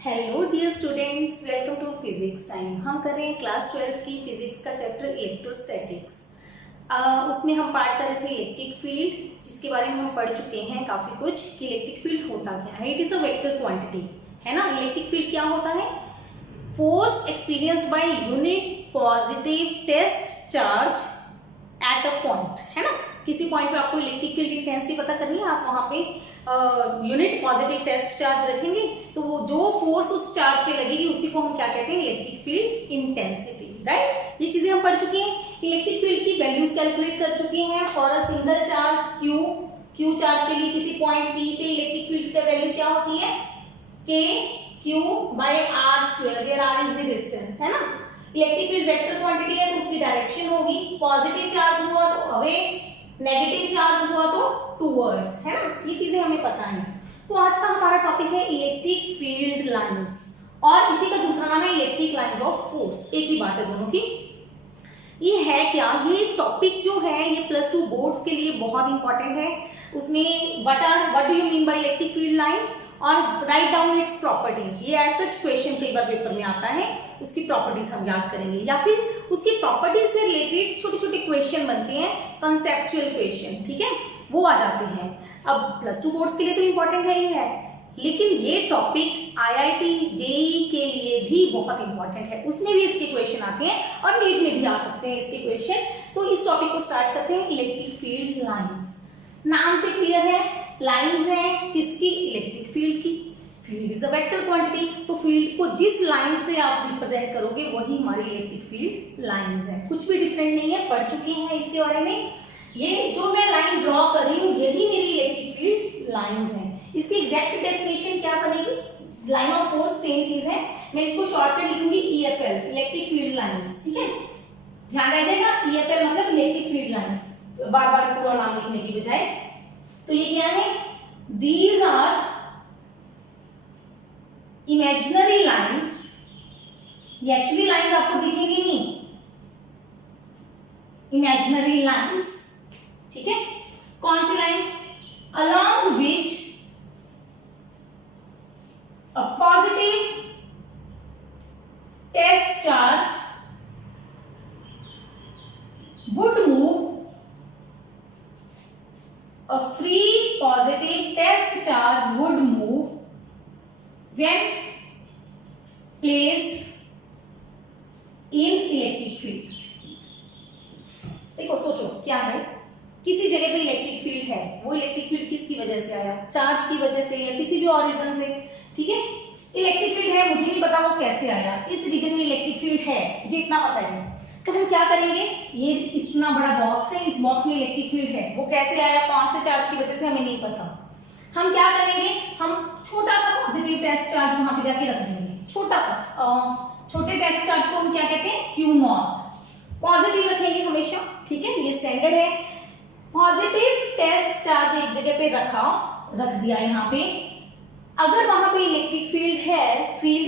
Hello dear students, welcome to physics time. हम कर रहे हैं क्लास 12th की फिजिक्स का चैप्टर इलेक्ट्रोस्टैटिक्स। उसमें हम पार्ट कर रहे थे इलेक्ट्रिक फील्ड, जिसके बारे में हम पढ़ चुके हैं काफ़ी कुछ कि इलेक्ट्रिक फील्ड होता क्या है। It is a vector quantity, है ना। इलेक्ट्रिक फील्ड क्या होता है? Force experienced by unit positive test charge at a point, है ना। किसी पॉइंट पे आपको इलेक्ट्रिक फील्ड की इंटेंसिटी पता करनी है, आप वहाँ पे यूनिट पॉजिटिव टेस्ट चार्ज रखेंगे तो वो जो फोर्स उस चार्ज पे लगेगी उसी को हम क्या कहते हैं? Electric field intensity, right. ये चीजें हम पढ़ चुके हैं। इलेक्ट्रिक फील्ड की वैल्यूज कैलकुलेट कर चुके हैं। For a single charge Q charge के लिए किसी पॉइंट पी पे इलेक्ट्रिक फील्ड का वैल्यू क्या होती है? K Q by R square, where R is the distance, है ना। इलेक्ट्रिक फील्ड वेक्टर क्वांटिटी है तो उसकी डायरेक्शन होगी, पॉजिटिव चार्ज हुआ तो अवे, नेगेटिव चार्ज हुआ तो टूवर्ड्स, है ना। ये चीजें हमें पता है। तो आज का हमारा टॉपिक है इलेक्ट्रिक फील्ड लाइंस, और इसी का दूसरा नाम है इलेक्ट्रिक लाइंस ऑफ फोर्स। एक ही बात है दोनों की। ये है क्या? ये टॉपिक जो है ये +2 बोर्ड्स के लिए बहुत इंपॉर्टेंट है। उसमें what do you mean by electric field lines, और राइट डाउन इट्स प्रॉपर्टीज। ये ऐसा क्वेश्चन कई बार पेपर में आता है, उसकी प्रॉपर्टीज हम याद करेंगे, या फिर उसकी प्रॉपर्टीज से रिलेटेड छोटे छोटे क्वेश्चन बनते हैं, कंसेप्चुअल क्वेश्चन, ठीक है, वो आ जाते हैं। अब +2 बोर्ड्स के लिए तो इंपॉर्टेंट है ही है, लेकिन ये टॉपिक IIT JEE के लिए भी बहुत इंपॉर्टेंट है। उसमें भी इसके क्वेश्चन आते हैं और नीट में भी आ सकते हैं इसके क्वेश्चन। तो इस टॉपिक को स्टार्ट करते हैं, इलेक्ट्रिक फील्ड लाइंस। नाम से क्लियर है, लाइंस हैं किसकी? इलेक्ट्रिक फील्ड की। Field is a vector quantity, तो फील्ड को जिस लाइन से आप रिप्रेजेंट करोगे वही हमारी इलेक्ट्रिक फील्ड लाइंस है। कुछ भी डिफरेंट नहीं है, पढ़ चुके हैं इसके बारे में। ये जो मैं लाइन ड्रॉ कर रही हूँ यही मेरी इलेक्ट्रिक फील्ड लाइंस हैं। इसकी एग्जैक्ट डेफिनेशन क्या बनेगी? लाइन ऑफ फोर्स सेम चीज है, मैं इसको शॉर्टकट लिखूंगी EFL, इलेक्ट्रिक फील्ड लाइंस, ठीक है। ध्यान रह जाएगा, EFL मतलब इलेक्ट्रिक फील्ड लाइंस, बार बार पूरा नाम लिखने की बजाय। तो ये क्या है? These are imaginary lines. ये एक्चुअली लाइंस आपको दिखेंगी नहीं, इमेजिनरी लाइंस, ठीक है। कौन सी lines? along which a positive test charge would move, a free positive test charge would move when placed in electric field। देखो सोचो क्या है, किसी जगह पे इलेक्ट्रिक फील्ड है, वो इलेक्ट्रिक फील्ड किसकी वजह से आया? चार्ज की वजह से या किसी भी और रीजन से, ठीक है। इलेक्ट्रिक फील्ड है, मुझे नहीं पता वो कैसे आया, इस रीजन में इलेक्ट्रिक फील्ड है, मुझे इतना पता है। तो हम क्या करेंगे? ये इतना बड़ा बॉक्स है, इस बॉक्स में इलेक्ट्रिक फील्ड है, वो कैसे आया, कौन से चार्ज की वजह से, हमें नहीं पता। हम क्या करेंगे? हम छोटा सा पॉजिटिव टेस्ट चार्ज वहां पे जाके रख देंगे, छोटा सा। छोटे टेस्ट चार्ज को हम क्या कहते हैं? Q0। पॉजिटिव रखेंगे हमेशा, ठीक है, ये स्टैंडर्ड है। पॉजिटिव टेस्ट चार्ज एक जगह पे रख दिया यहाँ पे। अगर वहां पे इलेक्ट्रिक फील्ड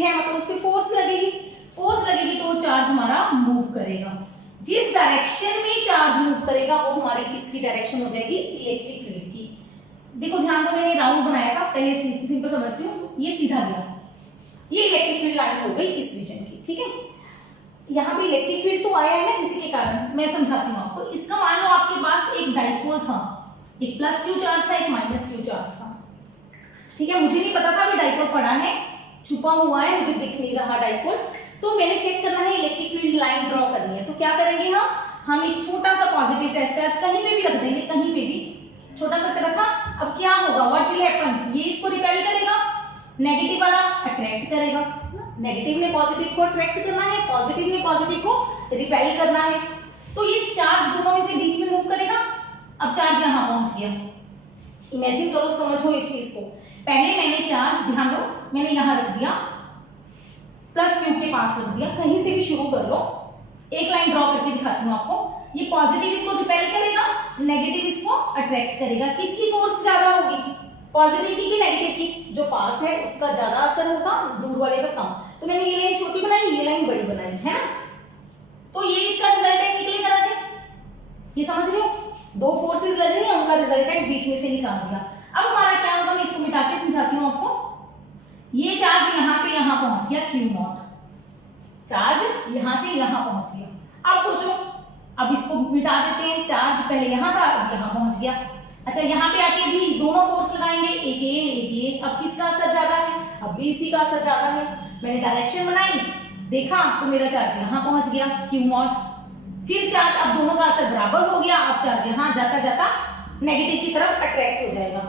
है मतलब उस पे फोर्स लगेगी तो वो चार्ज हमारा मूव करेगा। जिस डायरेक्शन में चार्ज मूव करेगा वो हमारी किसकी डायरेक्शन हो जाएगी? इलेक्ट्रिक फील्ड की। देखो ध्यान दो, मैंने राउंड बनाया था पहले, सिंपल समझती हूँ, ये सीधा गया, ये इलेक्ट्रिक फील्ड लाइन हो गई इस रीजन की, ठीक है। यहाँ पे इलेक्ट्रिक फील्ड तो आया है ना किसी के कारण, मैं समझाती हूँ आपको। इसका मान लो आपके पास एक डाइपोल था, एक +Q चार्ज था, एक -Q चार्ज था, ठीक है। मुझे नहीं पता था अभी डाइपोल पड़ा है, छुपा हुआ है, मुझे दिख नहीं रहा डाइपोल, तो मैंने चेक करना है, इलेक्ट्रिक फील्ड लाइन ड्रॉ करनी है। तो क्या करेंगे हम एक छोटा सा पॉजिटिव टेस्ट चार्ज कहीं पे भी रख देंगे, कहीं पे भी छोटा सा रखा। अब क्या होगा? What will happen? ये इसको रिपेल करेगा, नेगेटिव वाला अट्रैक्ट करेगा। नेगेटिव ने पॉजिटिव को अट्रैक्ट करना है, पॉजिटिव ने पॉजिटिव को रिपेल करना है, तो ये चार्ज दोनों में से बीच में मूव करेगा। अब चार्ज यहां पहुंच गया, इमेजिन करो, समझो इस चीज को। पहले मैंने चार्ज, ध्यान दो, मैंने यहां रख दिया, +Q के पास रख दिया, कहीं से भी शुरू कर लो। एक लाइन ड्रॉ करके दिखाती हूँ आपको। ये पॉजिटिव इसको रिपेल करेगा, नेगेटिव इसको अट्रैक्ट करेगा। किसकी फोर्स ज्यादा होगी? पॉजिटिव की नेगेटिव की? जो पास है उसका ज्यादा असर होगा, दूर वाले का कम। तो मैंने ये लाइन छोटी बनाई, ये लाइन बड़ी बनाई, है ना। तो ये इसका रिजल्टेंट निकलेगा राजे, ये समझ रहे हो? दो फोर्सेस लग रही है, उनका रिजल्टेंट बीच में से निकाल दिया। अब हमारा क्या होगा, मैं इसको मिटा के समझाती हूँ आपको। ये चार्ज यहां से यहां पहुंच गया Q नॉट, चार्ज यहां से यहां पहुंच गया। अब सोचो, अब इसको मिटा देते हैं, चार्ज पहले यहां था अब यहां पहुंच गया। अच्छा यहाँ पे आके भी दोनों फोर्स लगाएंगे, एक ये, अब किसका असर ज्यादा है, अब भी इसी का असर ज्यादा है। मैंने डायरेक्शन बनाई, देखा तो मेरा चार्ज यहाँ पहुंच गया Q नॉट, फिर चार्ज, अब दोनों का असर बराबर हो गया, अब चार्ज यहाँ जाता जाता नेगेटिव की तरफ अट्रैक्ट हो जाएगा,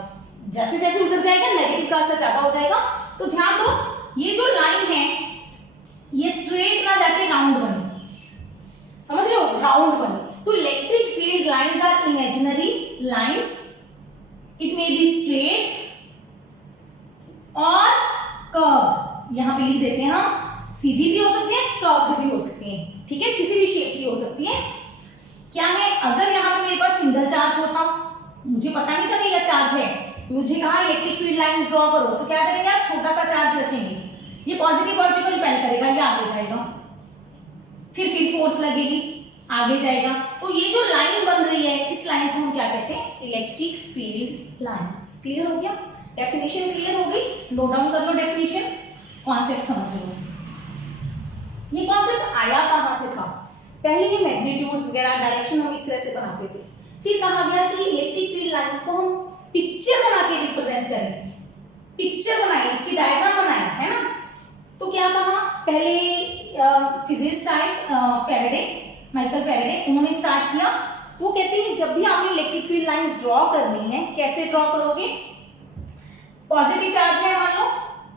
जैसे जैसे उधर जाएगा नेगेटिव का असर ज्यादा हो जाएगा। तो ध्यान दो, ये जो लाइन है ये स्ट्रेट ना जाके राउंड बने, समझ रहे हो, राउंड बने। तो electric field lines are imaginary lines, it may be straight और कर्व, यहां पे लिख देते हैं हम, सीधी भी हो सकती है कर्व भी हो सकती है, ठीक है, किसी भी शेप की हो सकती है। क्या है, अगर यहाँ पे मेरे पास सिंगल चार्ज होता, मुझे पता नहीं था कि यह चार्ज है, मुझे कहा इलेक्ट्रिक फील्ड लाइंस ड्रॉ करो, तो क्या करेंगे आप, छोटा सा चार्ज रखेंगे, ये पॉजिटिव पॉजिटिव को रिपेल करेगा, ये आगे जाएगा, फिर फोर्स लगेगी, आगे जाएगा। तो ये जो लाइन बन रही है, इस लाइन को हम क्या कहते हैं, इलेक्ट्रिक फील्ड लाइंस। क्लियर हो गया, डेफिनेशन क्लियर हो गई, नोट डाउन कर लो डेफिनेशन, कॉन्सेप्ट समझ लो। ये कॉन्सेप्ट आया कहां से था, पहले ये मैग्नीट्यूड्स वगैरह डायरेक्शन हम इस तरह से बनाते थे, फिर कहा गया कि इलेक्ट्रिक फील्ड लाइंस को हम पिक्चर बना के रिप्रेजेंट करें, पिक्चर बनाई, इसकी डायग्राम बनाए, है ना। तो क्या कहा, पहले फिजिसिस्ट फैराडे, माइकल फैराडे, उन्होंने स्टार्ट किया। वो कहते हैं जब भी आपने इलेक्ट्रिक फील्ड लाइंस ड्रॉ करनी है, कैसे ड्रॉ करोगे, पॉजिटिव चार्ज है मान लो,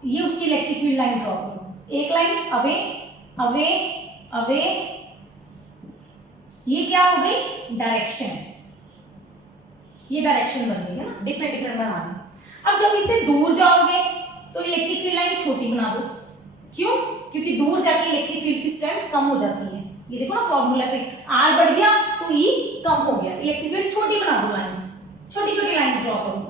ये उसकी इलेक्ट्रिक फील्ड लाइन ड्रॉ करो, एक लाइन अवे अवे अवे, ये क्या हो गई, डायरेक्शन, ये डायरेक्शन बन गई है ना, डिफरेंट डिफरेंट बना दी। अब जब इससे दूर जाओगे तो इलेक्ट्रिक फील्ड लाइन छोटी बना दो, क्यों, क्योंकि दूर जाके इलेक्ट्रिक फील्ड की स्ट्रेंथ कम हो जाती है, ये देखो ना फॉर्मूला से, R बढ़ गया तो E कम हो गया, इलेक्ट्रिक फील्ड छोटी बना दो, लाइंस, छोटी छोटी लाइंस ड्रॉ करो।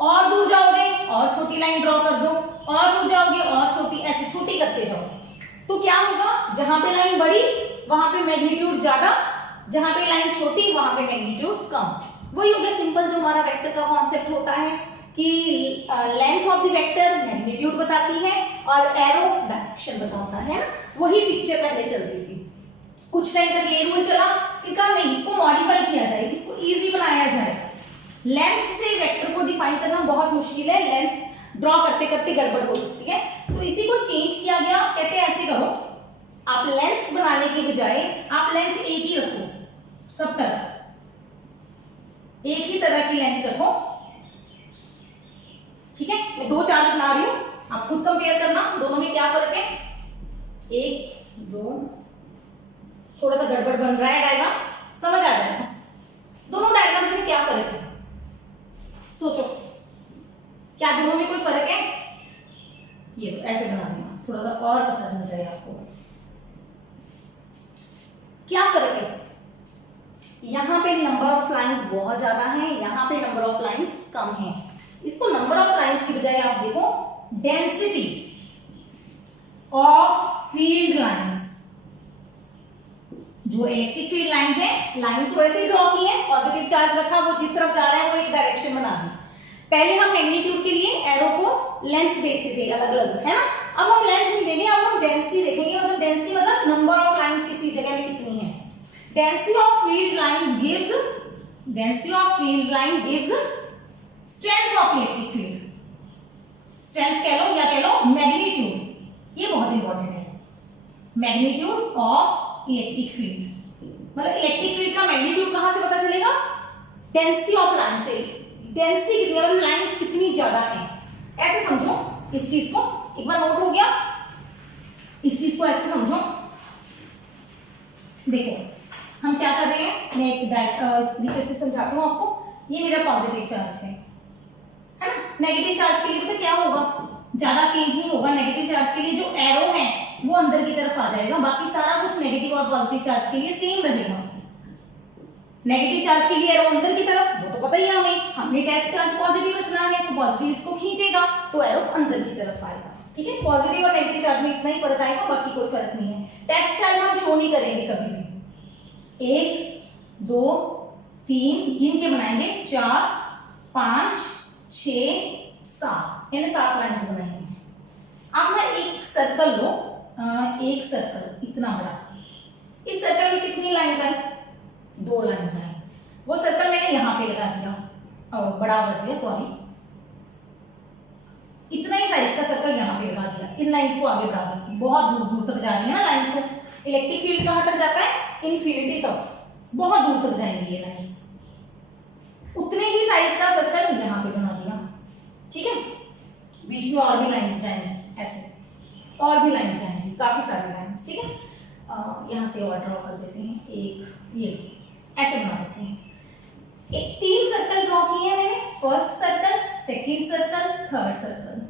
और दूर जाओगे और छोटी लाइन ड्रॉ कर दो, और दूर जाओगे और छोटी, ऐसे छोटी करते जाओ। तो क्या होगा, जहां पे लाइन बड़ी वहां पे मैग्नीट्यूड ज्यादा, जहां पे लाइन छोटी वहां पे मैग्नीट्यूड कम। वही हो गया सिंपल जो हमारा वेक्टर का कॉन्सेप्ट होता है कि length of the vector magnitude बताती है और एरो डायरेक्शन बताता है ना, वही पिक्चर पहले चलती थी। कुछ टाइम तक ये रूल चला, फिर कहा नहीं, इसको मॉडिफाई किया जाए, इसको इजी बनाया जाए। लेंथ से वेक्टर को डिफाइन करना बहुत मुश्किल है, लेंथ ड्रॉ करते करते गड़बड़ हो सकती है, तो इसी को चेंज किया गया। कहते हैं ऐसे करो, आप लेंथ्स बनाने के बजाय आप लेंथ एक ही रखो, सब तरफ एक ही तरह की लेंथ रखो, ठीक है। मैं दो चार्ज बना रही हूं, आप खुद कंपेयर करना दोनों में क्या फर्क है, एक दो, थोड़ा सा गड़बड़ बन रहा है डायग्राम, समझ आ जाएगा दोनों डायग्राम्स में क्या फर्क है। सोचो क्या दोनों में कोई फर्क है, ये ऐसे बना देना, थोड़ा सा और पता चल जाए आपको क्या फर्क है। यहाँ पे नंबर ऑफ लाइंस बहुत ज्यादा है, यहाँ पे नंबर ऑफ लाइंस कम है। इसको नंबर ऑफ लाइंस की बजाय आप देखो डेंसिटी ऑफ फील्ड लाइंस। जो इलेक्ट्रिक फील्ड लाइंस है, लाइंस वैसे ड्रॉ की है, पॉजिटिव चार्ज रखा, वो जिस तरफ जा रहा है वो एक डायरेक्शन बना दी। पहले हम मैग्नीट्यूड के लिए एरो को लेंथ देखते थे अलग अलग, है ना। अब हम लेंथ नहीं देंगे, अब हम डेंसिटी देखेंगे, मतलब डेंसिटी मतलब नंबर ऑफ लाइंस किसी जगह में कितनी है। Density of field lines gives, density of field line gives strength of electric field. Strength कह लो या कह लो मैग्नीट्यूड, ये बहुत इंपॉर्टेंट है, मैग्नीट्यूड ऑफ इलेक्ट्रिक फील्ड। मतलब इलेक्ट्रिक फील्ड का मैग्नीट्यूड कहां से पता चलेगा, डेंसिटी ऑफ लाइन से। डेंसिटी कितनी, मतलब लाइंस कितनी ज्यादा है, ऐसे समझो इस चीज को। एक बार नोट हो गया, इस चीज को ऐसे समझो। देखो हम क्या कर रहे हैं, मैं एक इस तरीके से समझाती हूँ आपको। ये मेरा पॉजिटिव चार्ज है ना। नेगेटिव चार्ज के लिए पता क्या होगा, ज्यादा चेंज नहीं होगा। नेगेटिव चार्ज के लिए जो एरो है वो अंदर की तरफ आ जाएगा, बाकी सारा कुछ नेगेटिव और पॉजिटिव चार्ज के लिए सेम रहेगा। नेगेटिव चार्ज के लिए एरो अंदर की तरफ, वो तो पता ही है हमें, हमने टेस्ट चार्ज पॉजिटिव रखना है तो पॉजिटिव इसको खींचेगा तो एरो अंदर की तरफ आएगा, ठीक है। पॉजिटिव और नेगेटिव चार्ज में इतना ही फर्क आएगा, बाकी कोई फर्क नहीं है। टेस्ट चार्ज हम शो नहीं करेंगे कभी भी। 1 2 3 गिन के बनाएंगे, 4 5 6 7, मैंने 7 लाइंस बनाएंगे, सर्कल लो, एक सर्कल इतना बड़ा, इस सर्कल में कितनी लाइंस आई? 2 लाइंस आई। वो सर्कल मैंने यहाँ पे लगा दिया, बड़ा कर दिया, सॉरी, इतना ही साइज का सर्कल यहाँ पे लगा दिया। इन लाइंस को आगे बढ़ा दो, बहुत दूर दूर तक जा रही है ना लाइंस। को इलेक्ट्रिक फील्ड कहाँ तक जाता है? इनफिनिटी तक, बहुत दूर तक जाएंगी ये लाइंस। उतने ही साइज का सर्कल यहाँ पे बना दिया, ठीक है। बीच में और भी लाइंस जाएंगी, ऐसे और भी लाइंस जाएंगी, काफी सारी लाइंस, ठीक है। यहाँ से और ड्रॉ कर देते हैं, एक ये ऐसे बना देते हैं। एक 3 सर्कल ड्रॉ किए हैं मैंने, first circle, second circle, third circle,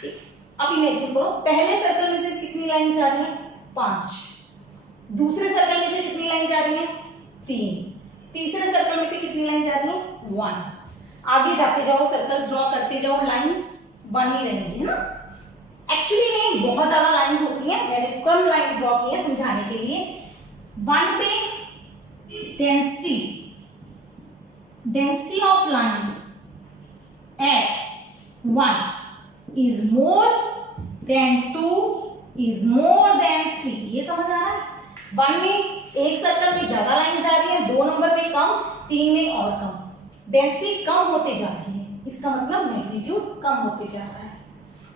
ठीक। अब इमेजिन करो, पहले सर्कल में से कितनी लाइन जा रही है? 5। दूसरे सर्कल में से कितनी लाइन जा रही है? 3। तीसरे सर्कल में से कितनी लाइन जा रही है? 1। आगे जाते जाओ, सर्कल्स ड्रॉ करते जाओ, लाइंस 1 ही रहेंगी, है ना। एक्चुअली नहीं, बहुत ज्यादा लाइंस होती हैं, मैंने कम लाइंस ड्रॉ की है समझाने के लिए। 1 पे density of lines eight 1 is more than 2 is more than 3। ये समझ आ रहा है? 1 में एक सर्कल में ज्यादा लाइन जा रही है, 2 नंबर में कम, 3 में और कम। डेंसिटी कम होते जा रही है, इसका मतलब मैग्नीट्यूड कम होते जा रहा है।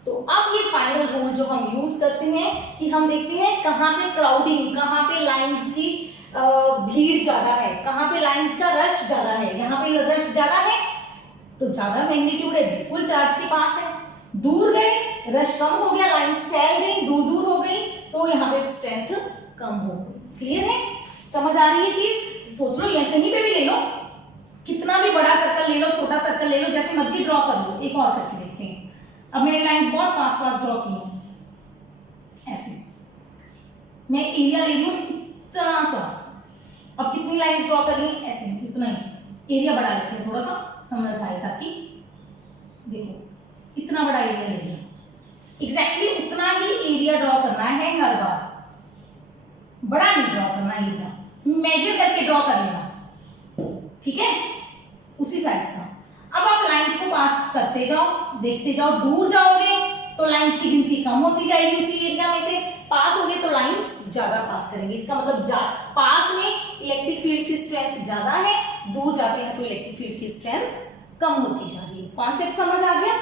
तो अब ये फाइनल रूल जो हम यूज करते हैं कि हम देखते हैं कहाँ पे क्राउडिंग, कहाँ पे लाइंस की भीड़ ज्यादा है, कहाँ पे लाइंस का रश ज्यादा है। यहाँ पे रश ज्यादा है तो ज्यादा मैग्नीट्यूड है, बिल्कुल चार्ज के पास है। दूर गए, रश कम हो गया, लाइंस फैल गई, दूर दूर हो गई, तो यहाँ पे स्ट्रेंथ कम हो गई। क्लियर है? समझ आ रही है चीज? सोच लो, या कहीं पे भी ले लो, कितना भी बड़ा सर्कल ले लो, छोटा सर्कल ले लो, जैसे मर्जी ड्रॉ कर लो। एक और करके देखते हैं। अब मैंने लाइंस बहुत पास पास ड्रॉ की हैं, ऐसे मैं एरिया ले लूं इतना सा। अब कितनी लाइंस ड्रॉ कर ली? ऐसे, इतना ही। एरिया बढ़ा लेते हैं, थोड़ा सा समझ आए, ताकि देखो इतना बड़ा एरिया ले लिया, एग्जैक्टली उतना ही एरिया ड्रॉ करना है हर बार, बड़ा नहीं ड्रॉ करना एरिया, मेजर करके ड्रॉ कर लेना, ठीक है, उसी साइज का। अब आप लाइंस को पास करते जाओ, देखते जाओ, दूर जाओगे तो लाइंस की गिनती कम होती जाएगी उसी एरिया में से, पास हो गए तो लाइंस ज्यादा पास करेंगे। इसका मतलब पास में इलेक्ट्रिक फील्ड की स्ट्रेंथ ज्यादा है, दूर जाते हैं तो इलेक्ट्रिक फील्ड की स्ट्रेंथ कम होती जा रही है। कॉन्सेप्ट समझ आ गया?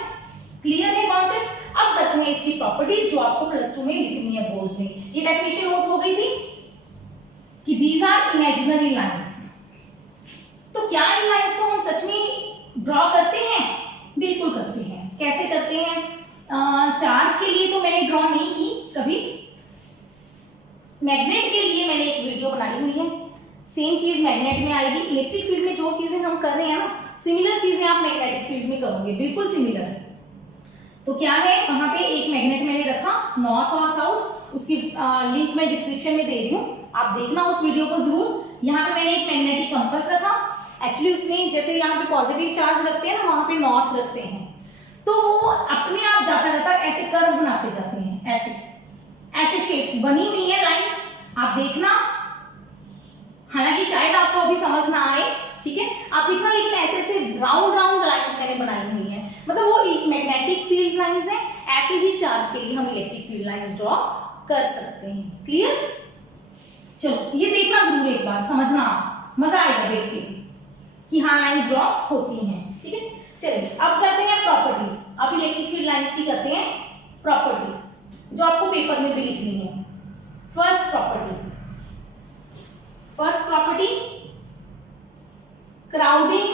क्लियर है कॉन्सेप्ट? अब करते हैं इसकी प्रॉपर्टीज जो आपको +2 में लिखनी है बोर्ड्स में। ये डेफिनेशन नोट हो गई थी कि दीज आर इमेजिनरी लाइंस। तो क्या इन लाइंस को हम सच में ड्रॉ करते हैं? बिल्कुल करते हैं। कैसे करते हैं? चार्ज के लिए तो मैंने ड्रॉ नहीं की कभी, मैग्नेट के लिए मैंने एक वीडियो बनाई हुई है, सेम चीज मैग्नेट में आएगी। इलेक्ट्रिक फील्ड में जो चीजें हम कर रहे हैं ना, सिमिलर चीजें आप मैग्नेटिक फील्ड में करोगे, बिल्कुल सिमिलर। तो क्या है, वहां पे एक मैग्नेट मैंने रखा, नॉर्थ और साउथ, उसकी लिंक मैं डिस्क्रिप्शन में दे रही हूँ, आप देखना उस वीडियो को जरूर। यहाँ पे मैंने एक मैग्नेटिक कंपास रखा, एक्चुअली उसमें जैसे यहाँ पे पॉजिटिव चार्ज रखते हैं ना, वहां पे नॉर्थ रखते हैं, तो वो अपने आप जाता जाता ऐसे कर्व बनाते जाते हैं, ऐसे ऐसे शेप्स बनी हुई है लाइंस, आप देखना। हालांकि शायद आपको अभी समझ ना आए, ठीक है, आप देखना, लेकिन ऐसे ऐसे राउंड राउंड लाइंस मैंने बनाई हुई है, मतलब वो मैग्नेटिक फील्ड लाइंस है। ऐसे ही चार्ज के लिए हम इलेक्ट्रिक फील्ड लाइंस ड्रॉ कर सकते हैं। क्लियर? चलो ये देखना जरूर एक बार, समझना, मजा आएगा देख के कि हाँ लाइंस ड्रॉ होती हैं, ठीक है। चलिए अब करते हैं प्रॉपर्टीज। अब इलेक्ट्रिक फील्ड लाइंस की करते हैं प्रॉपर्टीज, जो आपको पेपर में भी लिखनी है। First property, crowding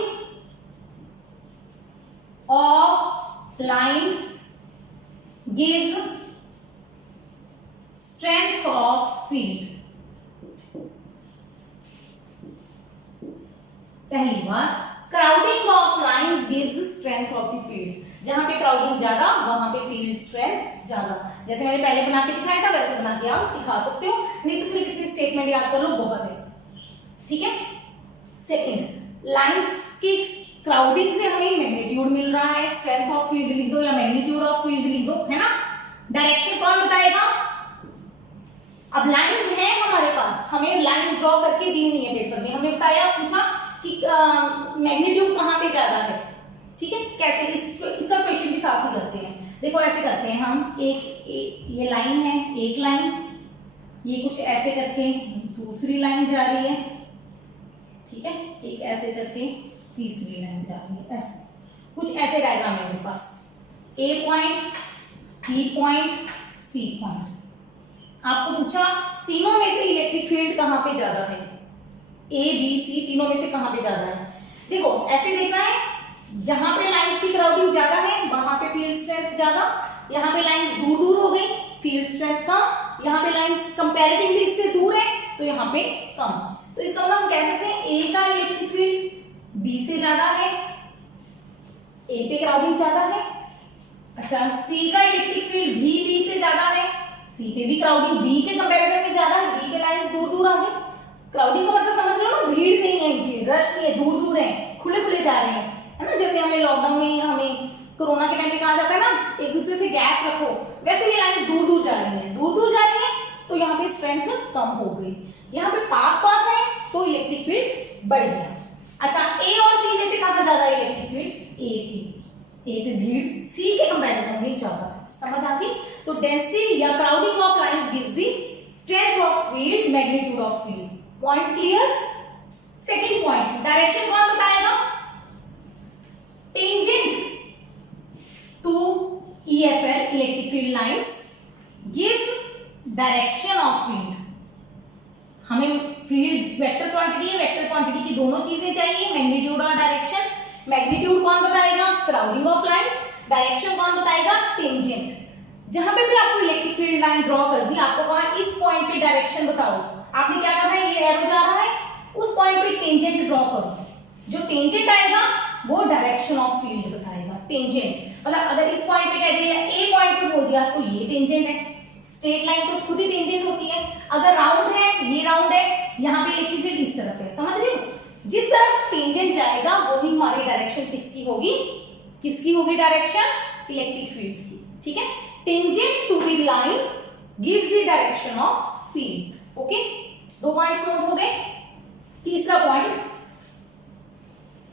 of lines gives strength of field. पहली बार, crowding of lines gives strength of the field. जहां पे क्राउडिंग ज्यादा, वहां पे फील्ड स्ट्रेंथ ज्यादा। जैसे मैंने पहले बना के दिखाया था, वैसे बना के आप दिखा सकते हो, नहीं तो सिर्फ इतनी स्टेटमेंट याद कर लो, बहुत है, ठीक है। सेकंड, लाइंस की क्राउडिंग से हमें मैग्नीट्यूड मिल रहा है, स्ट्रेंथ ऑफ फील्ड लिख दो या मैग्नीट्यूड ऑफ फील्ड लिख दो, है ना। डायरेक्शन कौन बताएगा? अब लाइंस है हमारे पास, हमें लाइंस ड्रॉ करके दी हुई है पेपर में, हमें बताया, पूछा कि मैग्नीट्यूड कहाँ पे ज्यादा है, ठीक है। कैसे, इसका क्वेश्चन भी साथ ही करते हैं। देखो ऐसे करते हैं हम, एक ये लाइन है, एक लाइन, ये कुछ ऐसे करके दूसरी लाइन जा रही है, ठीक है, एक ऐसे करके तीसरी लाइन जा रही है, ऐसे कुछ ऐसे डायग्राम है मेरे पास, A point, B point, C point. आपको पूछा तीनों में से इलेक्ट्रिक फील्ड कहाँ पे ज्यादा है, ए बी सी तीनों में से कहाँ पे ज्यादा है। देखो ऐसे देखना है, जहां पे लाइंस की क्राउडिंग ज्यादा है वहां पे फील्ड स्ट्रेंथ ज्यादा, यहाँ पे लाइंस दूर दूर हो गई फील्ड स्ट्रेंथ कम, यहाँ पे लाइंस कंपैरेटिवली इससे दूर है तो यहाँ पे कम। तो इसका मतलब हम कह सकते हैं ए का इलेक्ट्रिक फील्ड बी से ज्यादा है, ए पे क्राउडिंग ज्यादा है। अच्छा, सी का इलेक्ट्रिक फील्ड भी बी से ज्यादा है, सी पे भी क्राउडिंग बी के कंपैरिजन में ज्यादा है, बी पे लाइंस दूर दूर आ गई। क्राउडिंग का मतलब समझ लो ना, भीड़ नहीं है इनकी, रश नहीं है, दूर दूर है, खुले खुले जा रहे हैं, है ना। जैसे हमें लॉकडाउन में हमें कोरोना के टाइम पे कहा जाता है ना, एक दूसरे से गैप रखो, वैसे ये लाइंस दूर दूर जा रही है, दूर दूर जा रही है तो यहाँ पे स्ट्रेंथ कम हो गई, यहाँ पे पास पास है तो इलेक्ट्रिक फील्ड बढ़ गया। अच्छा, ए और सी में से कहाँ ज्यादा है इलेक्ट्रिक फील्ड, ए पे भीड़ सी के कंपैरिजन में ज्यादा है, समझ आ गई। तो डेंसिटी या crowding of lines gives the strength of field, magnitude of field. Point clear. Second point, direction कौन बताएगा, tangent to EFL electric field lines gives direction of field. हमें फील्ड वेक्टर क्वांटिटी है, वेक्टर क्वांटिटी की दोनों चीजें चाहिए, magnitude और direction. Magnitude कौन बताएगा, क्राउडिंग ऑफ लाइंस, डायरेक्शन कौन बताएगा, टेंजेंट। जहां पे भी आपको इलेक्ट्रिक फील्ड लाइन ड्रॉ कर दी, आपको कहा इस पॉइंट पे डायरेक्शन बताओ, आपने क्या करना है, ये एरो जा रहा है, उस पॉइंट पे टेंजेंट ड्रॉ करो, जो टेंजेंट आएगा वो डायरेक्शन ऑफ फील्ड बताएगा। टेंजेंट मतलब अगर इस पॉइंट पे कह दिया या ए पॉइंट पे बोल दिया तो ये टेंजेंट है, स्ट्रेट लाइन तो खुद ही टेंजेंट होती है। अगर राउंड है, ये राउंड है, यहाँ पे इलेक्ट्रिक फील्ड इस तरफ है, समझ रहे हो, जिस तरफ टेंजेंट जाएगा वही हमारी डायरेक्शन किसकी होगी डायरेक्शन इलेक्ट्रिक फील्ड की, ठीक है। Tangent to the line gives the direction of field. Okay, दो पॉइंट्स नोट हो गए। तीसरा पॉइंट,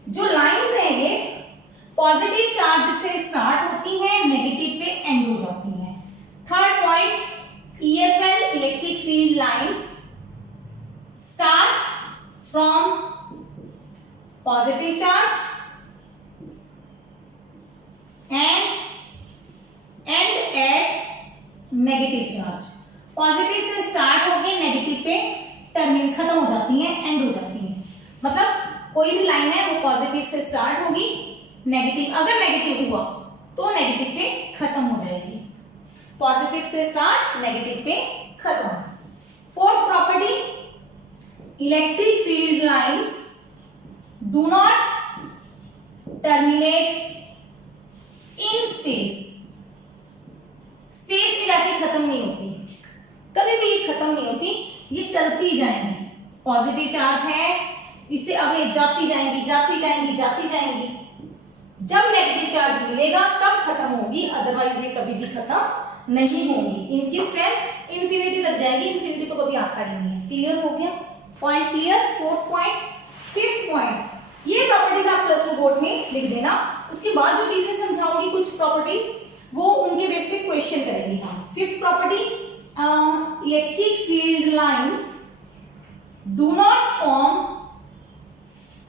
जो लाइंस हैं ये पॉजिटिव चार्ज से स्टार्ट होती हैं, नेगेटिव पे एंड हो जाती हैं। Third point, EFL electric field lines start from positive charge and end at negative charge. Positive से स्टार्ट होके नेगेटिव पे टर्मिनेट खत्म हो जाती हैं, एंड हो जाती हैं। मतलब कोई भी लाइन है वो पॉजिटिव से स्टार्ट होगी, नेगेटिव अगर नेगेटिव हुआ तो नेगेटिव पे खत्म हो जाएगी। पॉजिटिव से स्टार्ट, नेगेटिव पे खत्म। Fourth property, electric field lines do not terminate in space. Space में जाके खत्म नहीं होती, कभी भी ये खत्म नहीं होती, ये चलती जाएंगी। पॉजिटिव चार्ज है, इससे अब ये जाती जाएंगी जाती जाएंगी जाती जाएंगी, जब नेगेटिव चार्ज मिलेगा तब खत्म होगी, अदरवाइज ये कभी भी खत्म नहीं होगी। इनकी स्ट्रेंथ इन्फिनिटी तक जाएगी, इन्फिनिटी तो कभी आता ही नहीं है। क्लियर हो गया, point clear. Fourth point. Fifth point, ये प्रॉपर्टीज आप प्लस टू बोर्ड में लिख देना, उसके बाद जो चीजें समझाऊंगी कुछ प्रॉपर्टीज, वो उनके बेस पे क्वेश्चन करेंगे हम। Fifth property, electric field lines do not form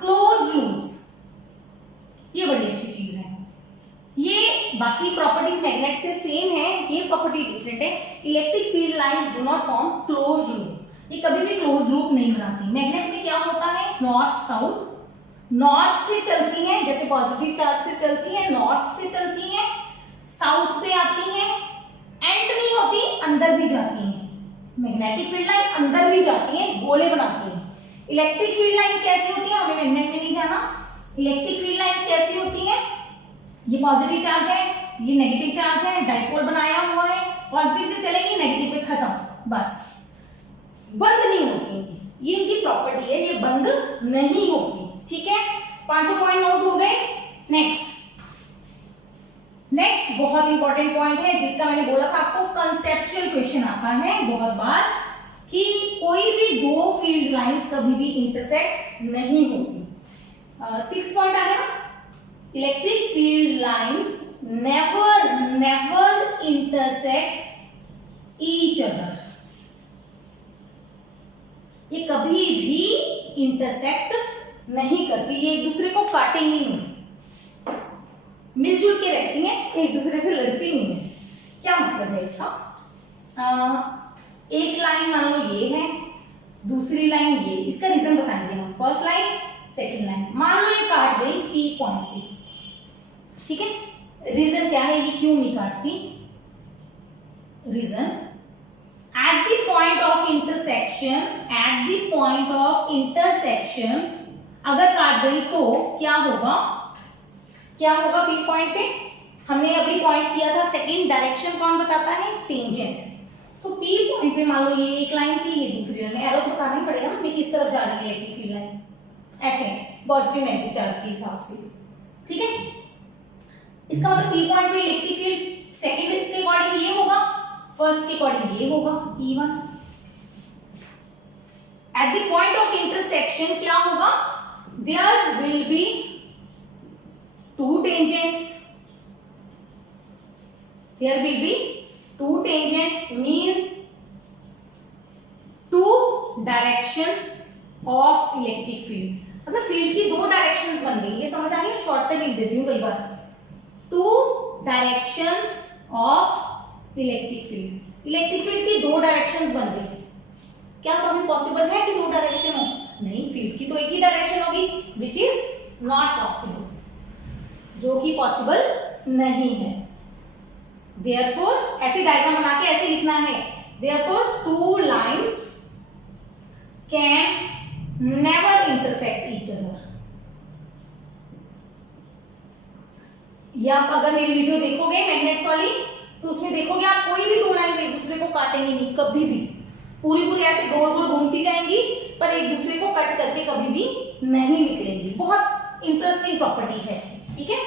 closed loops. ये बड़ी अच्छी चीज है, ये बाकी प्रॉपर्टीज मैग्नेट से सेम है, ये प्रॉपर्टी डिफरेंट है। Electric field lines do not form closed loop, ये कभी भी क्लोज लूप नहीं बनाती। मैग्नेट में क्या होता है, नॉर्थ साउथ, नॉर्थ से चलती है, जैसे पॉजिटिव चार्ज से चलती है, नॉर्थ से चलती है, साउथ पे आती है, एंड नहीं होती, अंदर भी जाती है। मैग्नेटिक फील्ड लाइन अंदर भी जाती है, गोले बनाती है। इलेक्ट्रिक फील्ड लाइन कैसी होती है, हमें मैग्नेट में नहीं जाना। इलेक्ट्रिक फील्ड लाइन कैसी होती है, ये पॉजिटिव चार्ज है, ये नेगेटिव चार्ज है, डाइपोल बनाया हुआ है, पॉजिटिव से चलेगी, नेगेटिव पे खत्म, बस, बंद नहीं होती। ये इनकी प्रॉपर्टी है, ये बंद नहीं होती, ठीक है। पांचों पॉइंट नोट हो गए। नेक्स्ट बहुत इंपॉर्टेंट पॉइंट है, जिसका मैंने बोला था आपको कंसेप्चुअल क्वेश्चन आता है बहुत बार, कि कोई भी दो फील्ड लाइंस कभी भी इंटरसेक्ट नहीं होती। 6 पॉइंट आ गया, electric field lines never intersect each other, ये कभी भी इंटरसेक्ट नहीं करती, ये एक दूसरे को काटेंगी नहीं, मिलजुल के रहती हैं, एक दूसरे से लड़ती नहीं है। क्या मतलब है इसका? एक लाइन मान लो ये है, दूसरी लाइन ये, इसका रीजन बताएंगे हम। फर्स्ट लाइन, सेकंड लाइन, मान लो ये काट गई पी पॉइंट पे, ठीक है। रीजन क्या है, ये क्यों नहीं काटती? Reason, at the point of intersection अगर काट गई तो क्या होगा? पी पॉइंट पे हमने अभी पॉइंट किया था, सेकंड डायरेक्शन कौन बताता है? टेंजेंट। तो पी पॉइंट पे मान लो ये एक लाइन थी, ये दूसरी लाइन, एरो तो बताना ही पड़ेगा ना मैं किस तरफ जा रही है इलेक्ट्रिक फील्ड लाइंस, ऐसे पॉजिटिव नेगेटिव चार्ज के हिसाब से, ठीक है। इसका मतलब पी पॉइंट पे इलेक्ट्रिक फील्ड सेकंड के अकॉर्डिंग ये होगा, फर्स्ट के अकॉर्डिंग ये होगा, E1। At the point of intersection क्या होगा? There will be two tangents, there will be two tangents means two directions of electric field, मतलब फील्ड की दो डायरेक्शंस बन गई, ये समझ आ गई? शॉर्ट में लिख देती हूँ कई बार, two directions of electric field, electric field की दो डायरेक्शंस बन गई। क्या कभी पॉसिबल है कि दो डायरेक्शन हो? नहीं, फील्ड की तो एक ही डायरेक्शन होगी, विच इज नॉट पॉसिबल, जो कि पॉसिबल नहीं है। Therefore, ऐसे डायग्राम बना के ऐसे लिखना है, Therefore, two lines can never intersect each other। या आप अगर मेरी वीडियो देखोगे मैग्नेट्स वाली, तो उसमें देखोगे आप कोई भी दो लाइंस एक दूसरे को काटेंगे नहीं, कभी भी, पूरी ऐसे गोल गोल घूमती जाएंगी, पर एक दूसरे को कट करके कभी भी नहीं निकलेंगी। बहुत इंटरेस्टिंग प्रॉपर्टी है, ठीक है।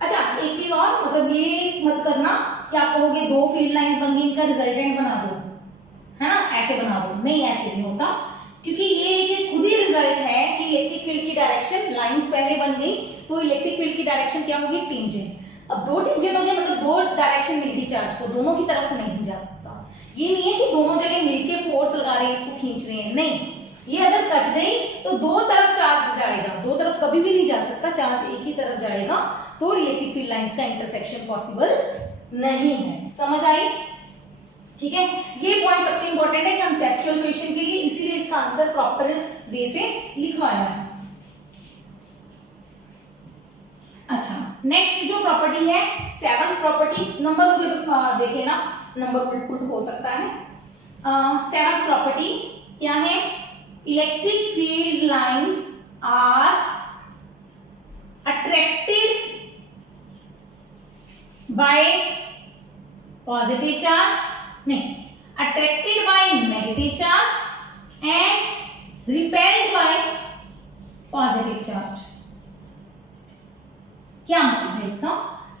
अच्छा, एक चीज और, मतलब ये मत करना कि आप कहोगे दो फील्ड लाइंस बन गई, इनका रिजल्टेंट बना दो, है ना, ऐसे बना दो, नहीं ऐसे नहीं होता, क्योंकि ये एक खुद ही रिजल्ट है कि इलेक्ट्रिक फील्ड की डायरेक्शन, लाइंस पहले बन गई तो इलेक्ट्रिक फील्ड की डायरेक्शन क्या होगी? टेंजेंट। अब दो टेंजेंट हो गया, मतलब दो डायरेक्शन मिल गई चार्ज को, दोनों की तरफ नहीं जा सकता। ये नहीं है कि दोनों जगह मिलके फोर्स लगा रहे हैं, इसको खींच रहे हैं, नहीं, ये अगर कट गई तो दो तरफ चार्ज जाएगा, दो तरफ कभी भी नहीं जा सकता, चार्ज एक ही तरफ जाएगा, तो इलेक्ट्रिक फील्ड लाइंस का इंटरसेक्शन पॉसिबल नहीं है। समझ आई? ठीक है, ये पॉइंट सबसे इंपॉर्टेंट है कंसेप्चुअल क्वेश्चन के लिए, इसीलिए इसका आंसर प्रॉपर वे से लिखवाया है। अच्छा, नेक्स्ट जो प्रॉपर्टी है, सेवंथ प्रॉपर्टी, नंबर मुझे देख लेना, नंबर उल्ट पुल्ट हो सकता है। सेवंथ प्रॉपर्टी क्या है? Electric field lines are attracted by positive charge, नहीं, attracted by negative charge and repelled by positive charge. क्या मतलब है इसका?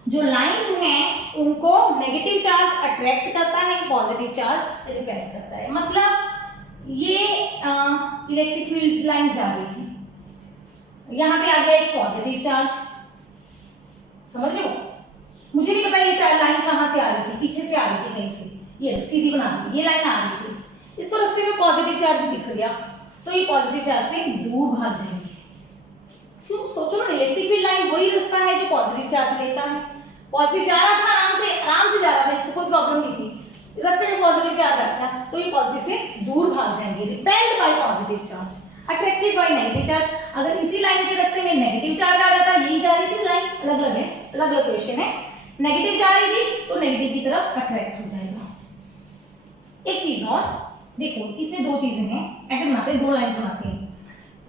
जो लाइंस हैं उनको नेगेटिव चार्ज अट्रैक्ट करता है, पॉजिटिव चार्ज रिपेल करता है। मतलब ये इलेक्ट्रिक फील्ड लाइन जा रही थी, यहां पे आ गया एक पॉजिटिव चार्ज, समझ रहे हो? मुझे नहीं पता ये लाइन कहां से आ रही थी, पीछे से आ रही थी कहीं से, ये सीधी बना दी, ये लाइन आ रही थी, इसको रास्ते में पॉजिटिव चार्ज दिख गया, तो ये पॉजिटिव चार्ज से दूर भाग जाएंगे। क्यों? सोचो ना, इलेक्ट्रिक फील्ड लाइन वही रास्ता है जो पॉजिटिव चार्ज लेता है, पॉजिटिव जा रहा था, आराम से जा रहा था, इसको कोई प्रॉब्लम नहीं थी, रास्ते में पॉजिटिव चार्ज आता है तो ये पॉजिटिव से दूर भाग जाएंगे। Repelled by positive charge, attracted by negative charge. अगर इसी लाइन के रास्ते में नेगेटिव चार्ज आ जाता, यही जा रही थी लाइन, अलग अलग है, अलग अलग क्वेश्चन है, नेगेटिव जा रही थी तो नेगेटिव की तरफ अट्रैक्ट हो जाएगा। एक चीज और देखो, इसमें दो चीजें हैं, ऐसे बनाते हैं, दो लाइन बनाते हैं,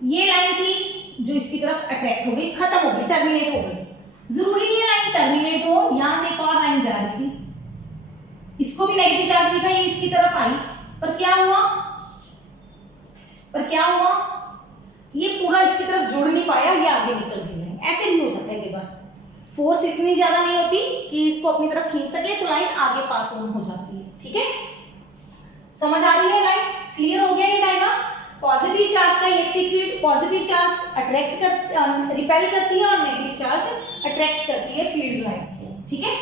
ये लाइन थी जो इसकी तरफ अट्रैक्ट हो गई, खत्म हो गई, टर्मिनेट हो गई। जरूरी ये लाइन टर्मिनेट हो, यहां से एक और लाइन जा रही थी, इसको भी नेगेटिव चार्ज दिखा, ये इसकी तरफ आई, पर क्या हुआ? ये पूरा इसकी तरफ जुड़ नहीं पाया, ये आगे निकल गई लाइन। ऐसे भी हो जाता है कई बार, फोर्स इतनी ज्यादा नहीं होती कि इसको अपनी तरफ खींच सके, तो लाइन आगे पास ऑन हो जाती है। ठीक है, समझ आ रही है? लाइन क्लियर हो गया ये डायग्राम? पॉजिटिव चार्ज का electric field, positive charge repel करती है और नेगेटिव चार्ज अट्रैक्ट करती है फील्ड लाइंस को। हैं, ठीक है,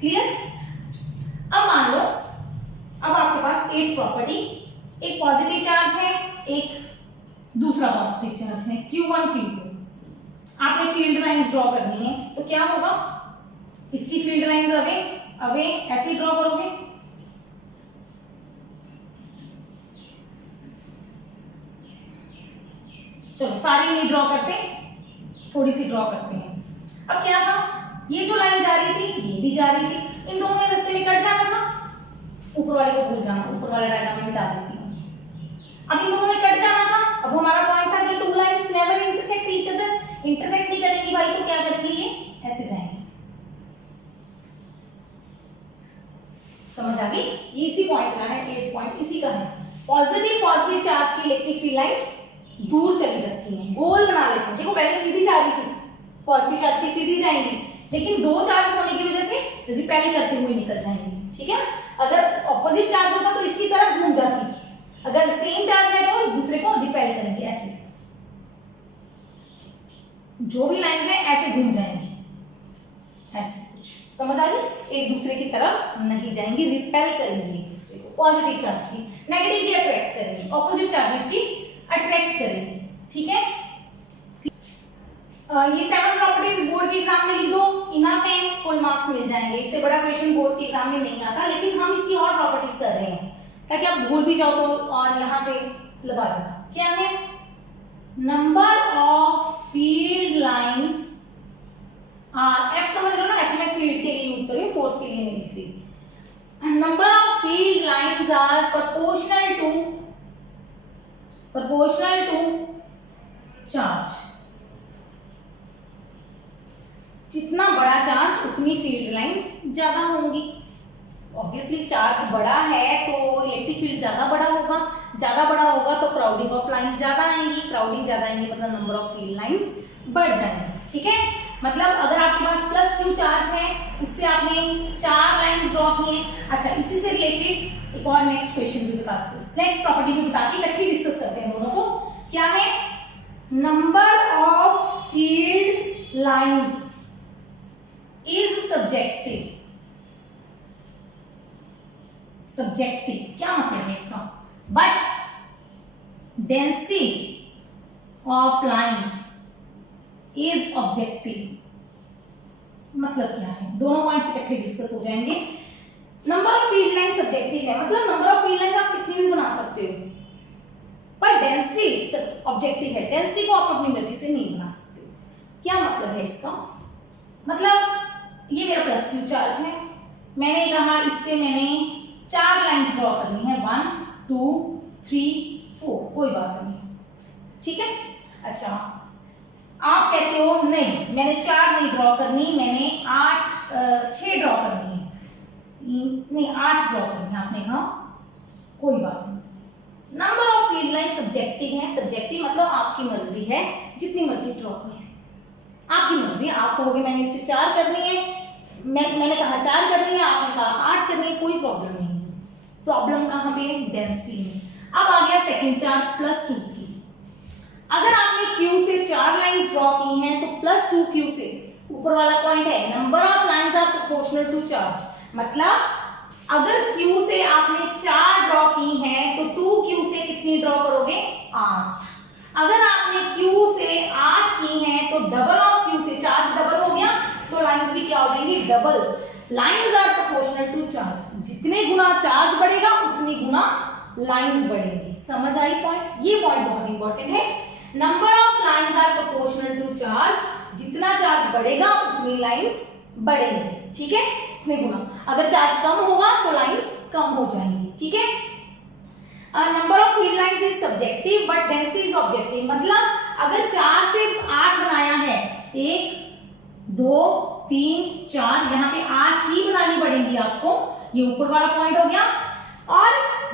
क्लियर। अब मान लो अब आपके पास 8 प्रॉपर्टी, एक पॉजिटिव चार्ज है, एक दूसरा पॉजिटिव चार्ज है, Q1 Q2। आपने फील्ड लाइंस ड्रॉ करनी है, तो क्या होगा, इसकी फील्ड लाइंस अवे ऐसे ड्रॉ करोगे, चलो सारी नहीं ड्रॉ करते, थोड़ी सी ड्रॉ करते हैं। अब क्या था, ये जो लाइन जा रही थी ये भी जा रही थी, इन दोनों ने रास्ते में कट जाना था, ऊपर वाले को भूल जाना, ऊपर वाले डायग्राम में मिटा देती हूँ। अब इन दोनों ने कट जाना था, अब हमारा पॉइंट था कि two lines never intersect each other, intersect नहीं करेंगी भाई, तो क्या करेंगे, ये ऐसे जाएंगे। समझ आ गई, ये इसी पॉइंट का है, 8 पॉइंट इसी का है। पॉजिटिव चार्ज की इलेक्ट्रिक फील्ड लाइंस दूर चली जाती हैं, गोल बना लेती हैं। देखो पहले सीधी जा रही थी, पॉजिटिव चार्ज की सीधी जाएंगी, लेकिन दो चार्ज होने की वजह से रिपेल करते हुए निकल जाएंगी, ठीक है। अगर ऑपोजिट चार्ज होता तो इसकी तरफ घूम जाती, अगर सेम चार्ज है तो दूसरे को रिपेल करेंगे, ऐसे जो भी लाइंस है ऐसे घूम जाएंगी, ऐसे कुछ समझ आ गई, एक दूसरे की तरफ नहीं जाएंगी, रिपेल करेंगे एक दूसरे को। पॉजिटिव चार्ज की नेगेटिव की अट्रैक्ट करेंगे, ऑपोजिट चार्जेस की अट्रैक्ट करेंगे, ठीक है। ये 7 प्रॉपर्टीज बोर्ड के एग्जाम में लिख दो, इनफ है, फुल मार्क्स मिल जाएंगे। इससे बड़ा क्वेश्चन बोर्ड के एग्जाम में नहीं आता, लेकिन हम इसकी और प्रॉपर्टीज कर रहे हैं ताकि आप भूल भी जाओ तो और यहां से लगा देना। क्या है, number of field lines are, F समझ रहे हो ना, एफ में फील्ड के लिए यूज करें, फोर्स के लिए नहीं लिख रही। Number of field lines are proportional to charge. जितना बड़ा चार्ज उतनी फील्ड लाइंस ज्यादा होंगी। ऑब्वियसली चार्ज बड़ा है तो इलेक्ट्रिक फील्ड ज्यादा बड़ा होगा तो क्राउडिंग ऑफ लाइंस ज्यादा आएंगी, क्राउडिंग ज्यादा आएंगी मतलब नंबर ऑफ फील्ड लाइंस बढ़ जाएंगी, ठीक है। मतलब अगर आपके पास प्लस Q चार्ज है, उससे आपने 4 लाइंस ड्रॉ की हैं। अच्छा, इसी से रिलेटेड एक और नेक्स्ट क्वेश्चन भी बताते हैं, नेक्स्ट प्रॉपर्टी भी बता के इकट्ठी डिस्कस करते हैं दोनों को। क्या है, number of field lines is subjective. क्या मतलब है इसका, but density of lines is objective. मतलब क्या है, दोनों पॉइंट्स इकट्ठे डिस्कस हो जाएंगे। Number of field lines subjective है, मतलब नंबर ऑफ फील्ड लाइंस आप कितनी भी बना सकते हो, पर डेंसिटी ऑब्जेक्टिव है, डेंसिटी को आप अपनी मर्जी से नहीं बना सकते। क्या मतलब है इसका, मतलब ये मेरा प्लस Q चार्ज है, मैंने कहा इससे मैंने 4 लाइंस ड्रॉ करनी है, 1 2 3 4, कोई बात नहीं, ठीक है। अच्छा, आप कहते हो नहीं मैंने 4 नहीं ड्रॉ करनी, मैंने 6 ड्रॉ करनी है, नहीं 8 ड्रॉ करनी है, आपने कहा कोई बात नहीं। Number of field line subjective है, सब्जेक्टिव मतलब आपकी मर्जी है, जितनी मर्जी ड्रॉ करें, आपकी मर्जी। आप कहोगे मैंने इसे 4 करनी है, मैंने कहा 4 करनी है, आपने कहा 8 करनी है, कोई प्रॉब्लम नहीं है। प्रॉब्लम कहाँ पे है, डेंसिटी में। अब आ गया सेकंड चार्ज प्लस 2 की। अगर आपने Q से 4 लाइंस ड्रॉ की हैं तो प्लस 2Q से ऊपर वाला पॉइंट है, number of lines are proportional to charge. मतलब अगर Q से आपने 4 ड्रॉ की हैं तो 2Q से कितनी ड्रॉ करोगे, 8। अगर आपने Q से 8 की हैं तो डबल ऑफ Q से, चार्ज डबल हो गया तो लाइंस भी क्या हो जाएंगी, double. Lines are proportional to charge, जितने गुना चार्ज बढ़ेगा उतनी गुना लाइंस बढ़ेंगी। समझ आई पॉइंट, ये पॉइंट बहुत इंपॉर्टेंट है। Number of lines are proportional to charge, जितना चार्ज बढ़ेगा उतनी लाइंस बढ़ेंगी, ठीक है, जितने गुना। अगर चार्ज कम होगा तो लाइंस कम हो जाएंगी, ठीक है। Number of field lines is subjective but density is objective. मतलब अगर 4 से 8 बनाया है, 1 2 3 4, यहाँ पे 8 ही बनानी पड़ेंगी आपको, ये ऊपर वाला पॉइंट हो गया। और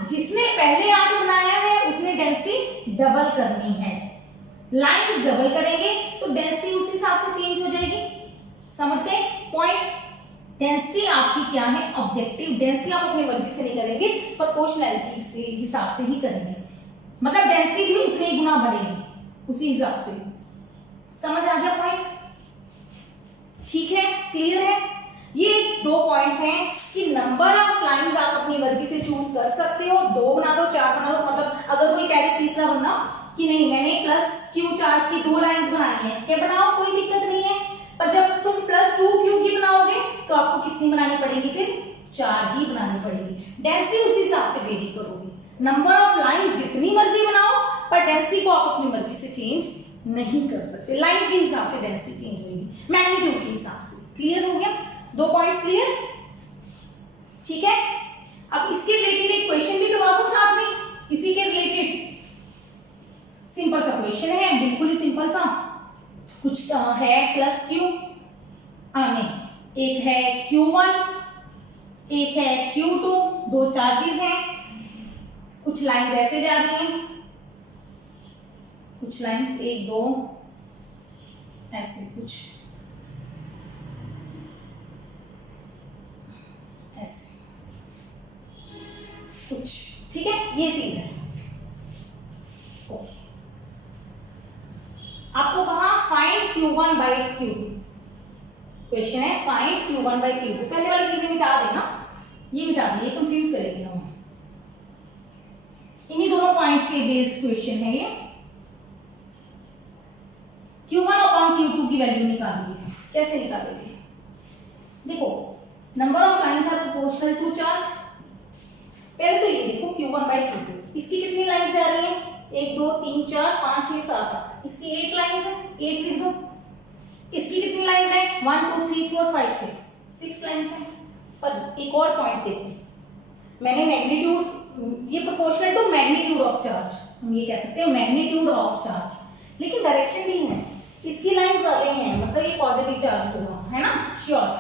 जिसने पहले 8 बनाया है उसने डेंसिटी डबल करनी है, लाइंस डबल करेंगे तो डेंसिटी उस हिसाब से चेंज हो जाएगी। समझ गए पॉइंट। डेंसिटी आपकी क्या है, ऑब्जेक्टिव। डेंसिटी आप अपनी मर्जी से नहीं करेंगे, प्रोपोर्शनैलिटी से हिसाब से ही करेंगे। मतलब डेंसिटी भी उतने ही गुना बढ़ेगी उसी हिसाब से। समझ आ गया पॉइंट, ठीक है, क्लियर है। ये 2 पॉइंट्स हैं कि नंबर ऑफ लाइंस आप अपनी मर्जी से चूज कर सकते हो, 2 बना दो, 4 बना दो, मतलब अगर कोई कह रहे तीसरा बंदा कि नहीं मैंने प्लस क्यू चार्ज की 2 लाइंस बनानी है, क्या बनाओ, कोई दिक्कत नहीं है। पर जब तुम प्लस 2 क्यू की बनाओगे तो आपको कितनी बनानी पड़ेगी, फिर 4 ही बनानी पड़ेगी। डेंसिटी उसी हिसाब से वेरी करोगे। नंबर ऑफ लाइंस जितनी मर्जी बनाओ, पर डेंसिटी को आप अपनी मर्जी से चेंज नहीं कर सकते। लाइंस के हिसाब से डेंसिटी चेंज होगी, मैग्नीट्यूड के हिसाब से। क्लियर हो गया? 2 पॉइंट्स क्लियर? ठीक है। अब इसके रिलेटेड एक क्वेश्चन भी करवा दो साथ में, इसी के रिलेटेड। सिंपल सा क्वेश्चन है, बिल्कुल ही सिंपल सा। कुछ है प्लस क्यू, नहीं, एक है Q1, एक है Q2, 2 चार्जेस हैं। कुछ लाइंस ऐसे जा रही हैं, कुछ लाइंस 1 2 ऐसे, कुछ ऐसे, कुछ, ठीक है, ये चीज है। ओके, आपको कहा find Q1 by Q2। Question है फाइंड Q1 बाई Q2। पहले वाली चीजें मिटा देना, ये मिटा दिए, कंफ्यूज करेगी हम। इन्हीं दोनों पॉइंट्स के बेस्ड क्वेश्चन है ये। Q1 अपॉन Q2 की वैल्यू निकालिए। कैसे निकालेंगे? देखो, number of lines are proportional to charge. पहले तो ये देखो Q1 बाई Q2, इसकी कितनी लाइंस जा रही है? 1 2 3 4 5 6 7 8, इसकी 8 लाइंस है, 8 लिख दो। इसकी कितनी लाइंस है? 1 2 3 4 5 6 लाइंस है। पर एक और पॉइंट देखो, मैंने मैग्नीट्यूड्स, ये proportional to magnitude of charge, हम ये कह सकते हैं मैग्नीट्यूड ऑफ चार्ज, लेकिन डायरेक्शन भी है। इसकी लाइंस आगे हैं, मतलब ये पॉजिटिव चार्ज होगा, है ना, श्योर।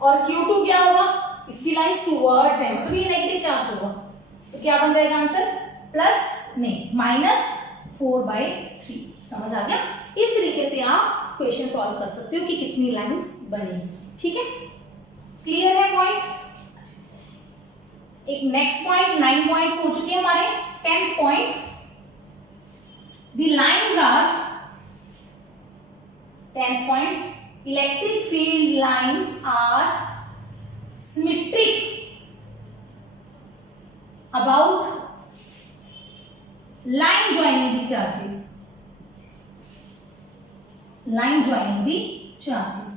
और Q2 क्या होगा? इसकी लाइंस टूवर्ड्स है, मतलब ये नेगेटिव चार्ज होगा। तो क्या बन जाएगा आंसर? प्लस नहीं, -4/3। समझ आ गया? इस तरीके से आप क्वेश्चन सॉल्व कर सकते हो कि कितनी लाइंस बनेगी। ठीक है, क्लियर है पॉइंट? एक नेक्स्ट पॉइंट, 9 पॉइंट्स हो चुके हैं हमारे। 10th point, the lines are, 10th point, electric field lines are symmetric about line joining the charges. Line joining the charges,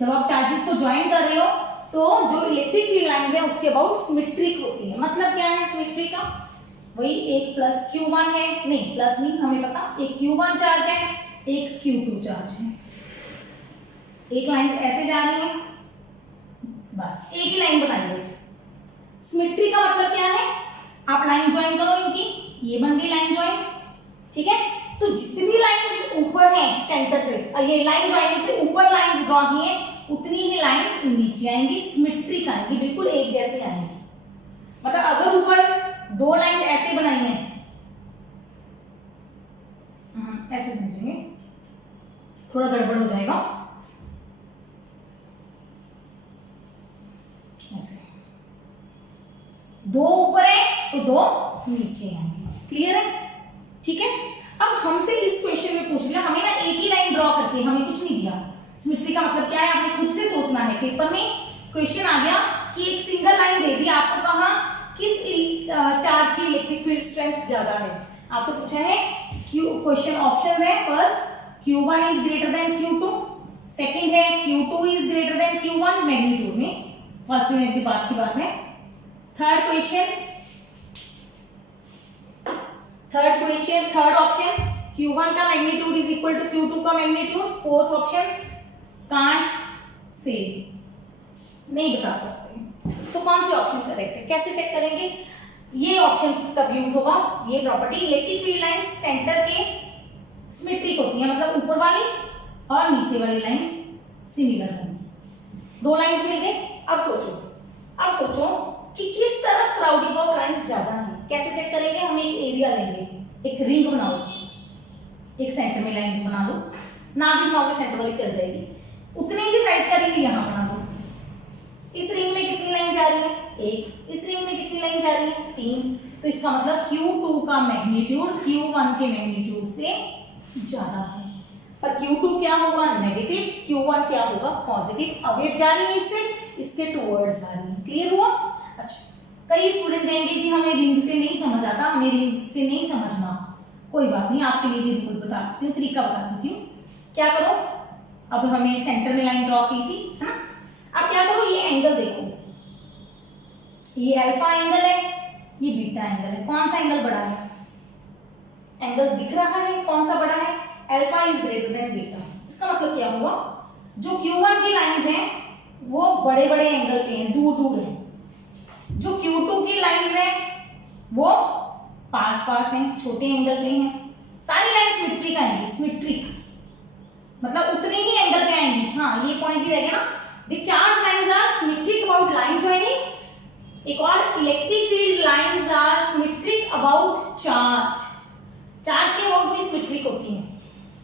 जब आप चार्जेस को ज्वाइन कर रहे हो तो जो इलेक्ट्रिक फील्ड लाइंस है उसके अबाउट सिमेट्रिक होती है। मतलब क्या है सिमेट्रिक का? वही एक प्लस Q1 है, नहीं प्लस नहीं, हमें पता, एक Q1 चार्ज है, एक Q2 चार्ज है। एक लाइन ऐसे जा रही है, बस एक ही लाइन बनाइए। सिमेट्री का मतलब क्या है? आप लाइन ज्वाइन करो इनकी, ये बन गई लाइन ज्वाइन, ठीक है। तो जितनी लाइंस ऊपर हैं सेंटर से, ये लाइन ज्वाइनिंग से ऊपर लाइंस ड्रॉ की है, उतनी ही लाइंस नीचे आएंगी, सिमेट्रिक आएंगी, बिल्कुल एक जैसे आएंगी। मतलब अगर ऊपर 2 लाइन ऐसे बनाई है, ऐसे समझेंगे, थोड़ा गड़बड़ हो जाएगा, ऐसे 2 ऊपर है तो 2 नीचे आएंगे। क्लियर है? ठीक है। अब हमसे इस क्वेश्चन में पूछ लिया, हमें ना एक ही लाइन ड्रॉ करके, हमें कुछ नहीं दिया। सिमेट्री का मतलब क्या है आपने खुद से सोचना है। पेपर में क्वेश्चन आ गया कि एक सिंगल लाइन दे दी, आपको कहा किस चार्ज की इलेक्ट्रिक फील्ड स्ट्रेंथ ज्यादा है। आपसे पूछा है क्वेश्चन ऑप्शन है, first Q1 is greater than Q2, second है Q2 is greater than Q1 magnitude में, फर्स्ट यूनिट की बात है। थर्ड ऑप्शन Q1 का magnitude is equal to Q2 का magnitude. Fourth option can't say, नहीं बता सकते। तो कौन से ऑप्शन करेक्ट है, कैसे चेक करेंगे? ये ऑप्शन तब यूज होगा, ये property, electric field lines centre के सिमेट्रिक होती है, मतलब ऊपर वाली और नीचे वाली लाइंस सिमिलर होंगी। 2 लाइंस मिल गई। अब सोचो कि किस तरफ क्राउडिंग ऑफ लाइंस ज्यादा है। कैसे चेक करेंगे? हम एक एरिया लेंगे, एक रिंग बनाओ, एक सेंटर में लाइन बना लो, ना भी बनाओगे सेंटर वाली चल जाएगी, उतने ही साइज का रिंग यहाँ बना लो। इस रिंग में कितनी लाइन जा रही है? 1। इस रिंग में कितनी लाइन जा रही है? 3। तो इसका मतलब Q2 का मैग्नीट्यूड Q1 के मैग्नीट्यूड से ज्यादा है। पर Q2 क्या होगा नेगेटिव, Q1 क्या होगा पॉजिटिव। अवेव जा रही है इससे, इसके टूवर्ड्स जा रही है। क्लियर हुआ? अच्छा, कई स्टूडेंट कहेंगे जी हमें रिंग से नहीं समझ आता, हमें रिंग से नहीं समझना। कोई बात नहीं, आपके लिए भी रूल बता देती हूँ, तरीका बता देती हूँ। क्या करो, अब हमें सेंटर में लाइन ड्रॉ की थी, है ना। अब क्या करो, ये एंगल देखो, ये अल्फा एंगल है, ये बीटा एंगल है। कौन सा एंगल बड़ा है? एंगल दिख रहा है कौन सा बड़ा है? Alpha is greater than beta. इसका मतलब क्या हुआ, जो Q1 की लाइंस हैं वो बड़े बड़े एंगल पे हैं, दूर दूर हैं। जो Q2 की लाइंस हैं वो पास पास हैं, छोटे एंगल पे हैं। सारी लाइन सिमेट्रिक आएंगी, सिमेट्रिक मतलब उतने ही एंगल पे आएंगी। हाँ, ये पॉइंट भी रह गया ना। The charge lines are symmetric about line joining. एक और, electric field lines are symmetric about charge. Charge के अबाउट भी सिमेट्रिक होती हैं,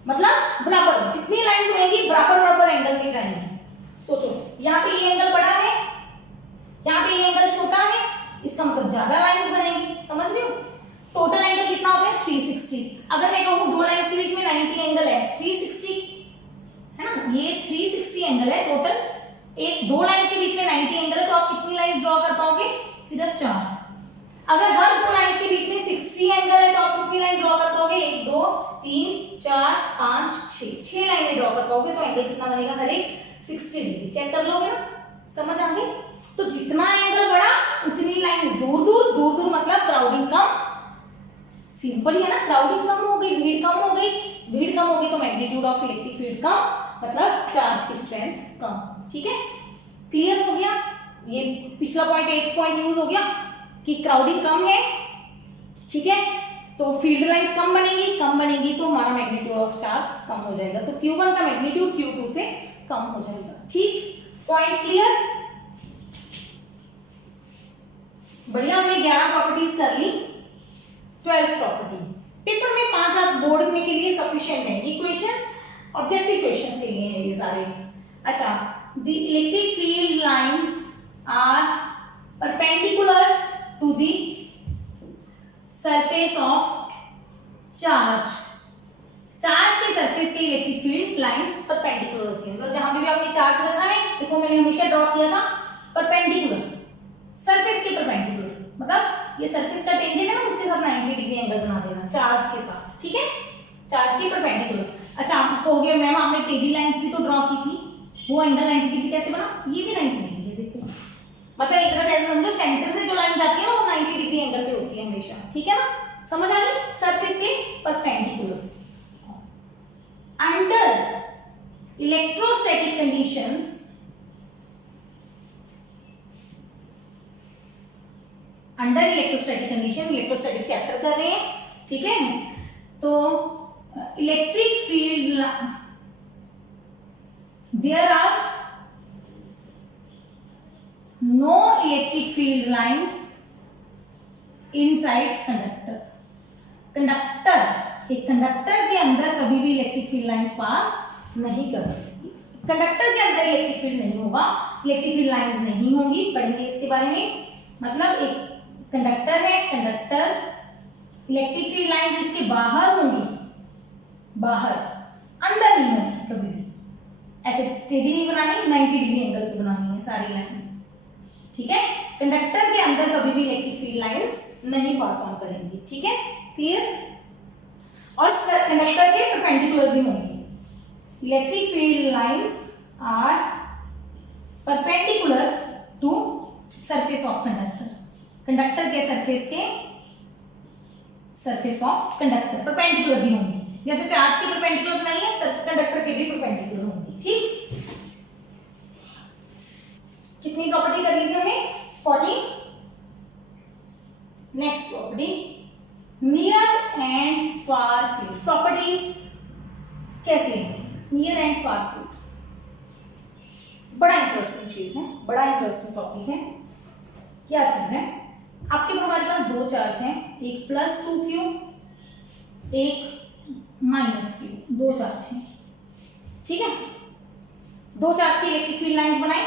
मतलब बराबर, जितनी लाइंस होंगी बराबर बराबर एंगल पे जाएंगी। सोचो, यहाँ पे ये एंगल बड़ा है, यहाँ पे ये एंगल छोटा है, इसका मतलब ज्यादा लाइंस बनेंगी। समझ रहे हो? टोटल एंगल कितना हो गया 360। अगर मैं कहूँ दो लाइंस के बीच में 90 एंगल है, 360 है ना, ये 360 एंगल है टोटल। एक दो लाइंस के बीच में 90 एंगल है, तो आप कितनी लाइंस ड्रॉ कर पाओगे? सिर्फ 4। अगर हर दो लाइंस के बीच में 60 एंगल है तो आप कितनी लाइन ड्रॉ कर पाओगे? 1 2 3 4 5 6 लाइनें ड्रॉ कर पाओगे। तो एंगल कितना बनेगा? हर एक 60 डिग्री। चेक कर लोगे ना, समझ आ गई? तो जितना एंगल बड़ा उतनी लाइंस दूर दूर, दूर दूर मतलब क्राउडिंग कम। सिंपल है ना, क्राउडिंग कम हो गई, भीड़ कम हो गई। भीड़ कम हो गई तो मैग्नीट्यूड ऑफ इलेक्ट्रिक फील्ड कम, मतलब चार्ज की स्ट्रेंथ कम। ठीक है, क्लियर हो गया? ये पिछला पॉइंट 8th पॉइंट यूज हो गया कि क्राउडिंग कम है। ठीक है, तो फील्ड लाइंस कम बनेगी तो हमारा मैग्नीट्यूड ऑफ चार्ज कम हो जाएगा। तो Q1 का मैग्नीट्यूड Q2 से कम हो जाएगा। ठीक, पॉइंट क्लियर? बढ़िया, हमने 11 प्रॉपर्टीज कर ली। 12th प्रॉपर्टी पेपर में 5-7 बोर्ड में के लिए सफिशिएंट है। ये क्वेश्चंस ऑब्जेक्टिव क्वेश्चंस के लिए हैं ये सारे। अच्छा, the electric field lines are perpendicular to the surface of charge. Charge के सरफेस के इलेक्ट्रिक फील्ड लाइंस परपेंडिकुलर होती हैं। तो जहां भी आपने चार्ज रखा है, देखो मैंने हमेशा ड्रॉ किया था परपेंडिकुलर, सरफेस के परपेंडिकुलर, मतलब ये सरफेस का टेंजेंट है ना, उसके साथ 90 डिग्री एंगल बना देना चार्ज के साथ। ठीक है, चार्ज के परपेंडिकुलर। अच्छा, आपको हो गया मैम आपने टेडी लाइंस भी तो ड्रॉ की थी, वो एंगल 90 डिग्री कैसे बना? ये भी 90 डिग्री है, देखो। मतलब एक तरह से ऐसे समझो, सेंटर से जो लाइन जाती है ना वो 90 डिग्री एंगल पे होती है हमेशा। ठीक है ना, समझ आ गई? सरफेस के perpendicular. Under electrostatic conditions, under electrostatic condition, electrostatic chapter कर रहे हैं। ठीक है, तो electric field, there are no electric field lines inside conductor. Conductor, एक कंडक्टर के अंदर कभी भी इलेक्ट्रिक फील्ड लाइंस पास नहीं कर सकती। कंडक्टर के अंदर इलेक्ट्रिक फील्ड नहीं होगा, इलेक्ट्रिक फील्ड लाइंस नहीं होंगी, पढ़ेंगे इसके बारे में। मतलब एक कंडक्टर है, कंडक्टर इलेक्ट्रिक फील्ड लाइंस इसके बाहर होंगी, बाहर, अंदर नहीं होंगी कभी भी। ऐसे टेढ़ी नहीं बनानी, 90 डिग्री एंगल पे बनानी है सारी लाइंस। ठीक है, कंडक्टर के अंदर कभी भी इलेक्ट्रिक फील्ड लाइंस नहीं पास ऑन करेंगी। ठीक है, क्लियर? और कंडक्टर के परपेंडिकुलर भी होंगी। Electric field lines are perpendicular to surface of conductor. Conductor के सरफेस ऑफ कंडक्टर परपेंडिकुलर भी होंगी। जैसे चार्ज की परपेंडिकुलर बनाई है, कंडक्टर के भी परपेंडिकुलर होंगी। ठीक, कितनी प्रॉपर्टी कर ली थी हमने? 14। Next property, near and far field. Properties कैसे? नियर एंड फार फील्ड बड़ा इंटरेस्टिंग चीज है, बड़ा इंटरेस्टिंग टॉपिक है। क्या चीज है? आपके हमारे पास दो चार्ज हैं, एक +2q, एक -q, दो चार्ज हैं। ठीक है, दो चार्ज की इलेक्ट्रिक फील्ड लाइंस बनाए।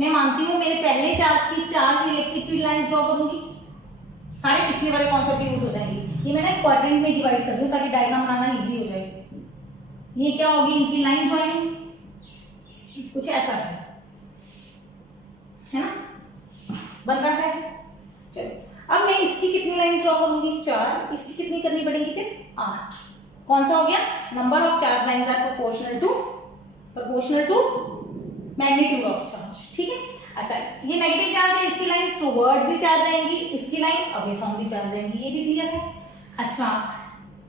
मैं मानती हूं मेरे पहले चार्ज की 4 इलेक्ट्रिक फील्ड लाइंस ड्रॉ करूंगी, सारे पिछले वाले कॉन्सेप्ट यूज हो जाएंगे। ये मैंने क्वाड्रेंट में डिवाइड कर दी ताकि डायग्राम बनाना इजी हो जाए। ये क्या होगी इनकी लाइन ज्वाइनिंग, कुछ ऐसा है ना, बन रहा है। चलो अब मैं इसकी कितनी लाइन ड्रॉ करूंगी, 4, इसकी कितनी करनी पड़ेगी फिर 8। कौन सा हो गया, number of charge lines are proportional to magnitude of charge, ठीक है। अच्छा ये नेगेटिव चार्ज है, इसकी लाइंस टुवर्ड्स द चार्ज आएंगी, इसकी line away from the charge आएंगी, ये भी क्लियर है। अच्छा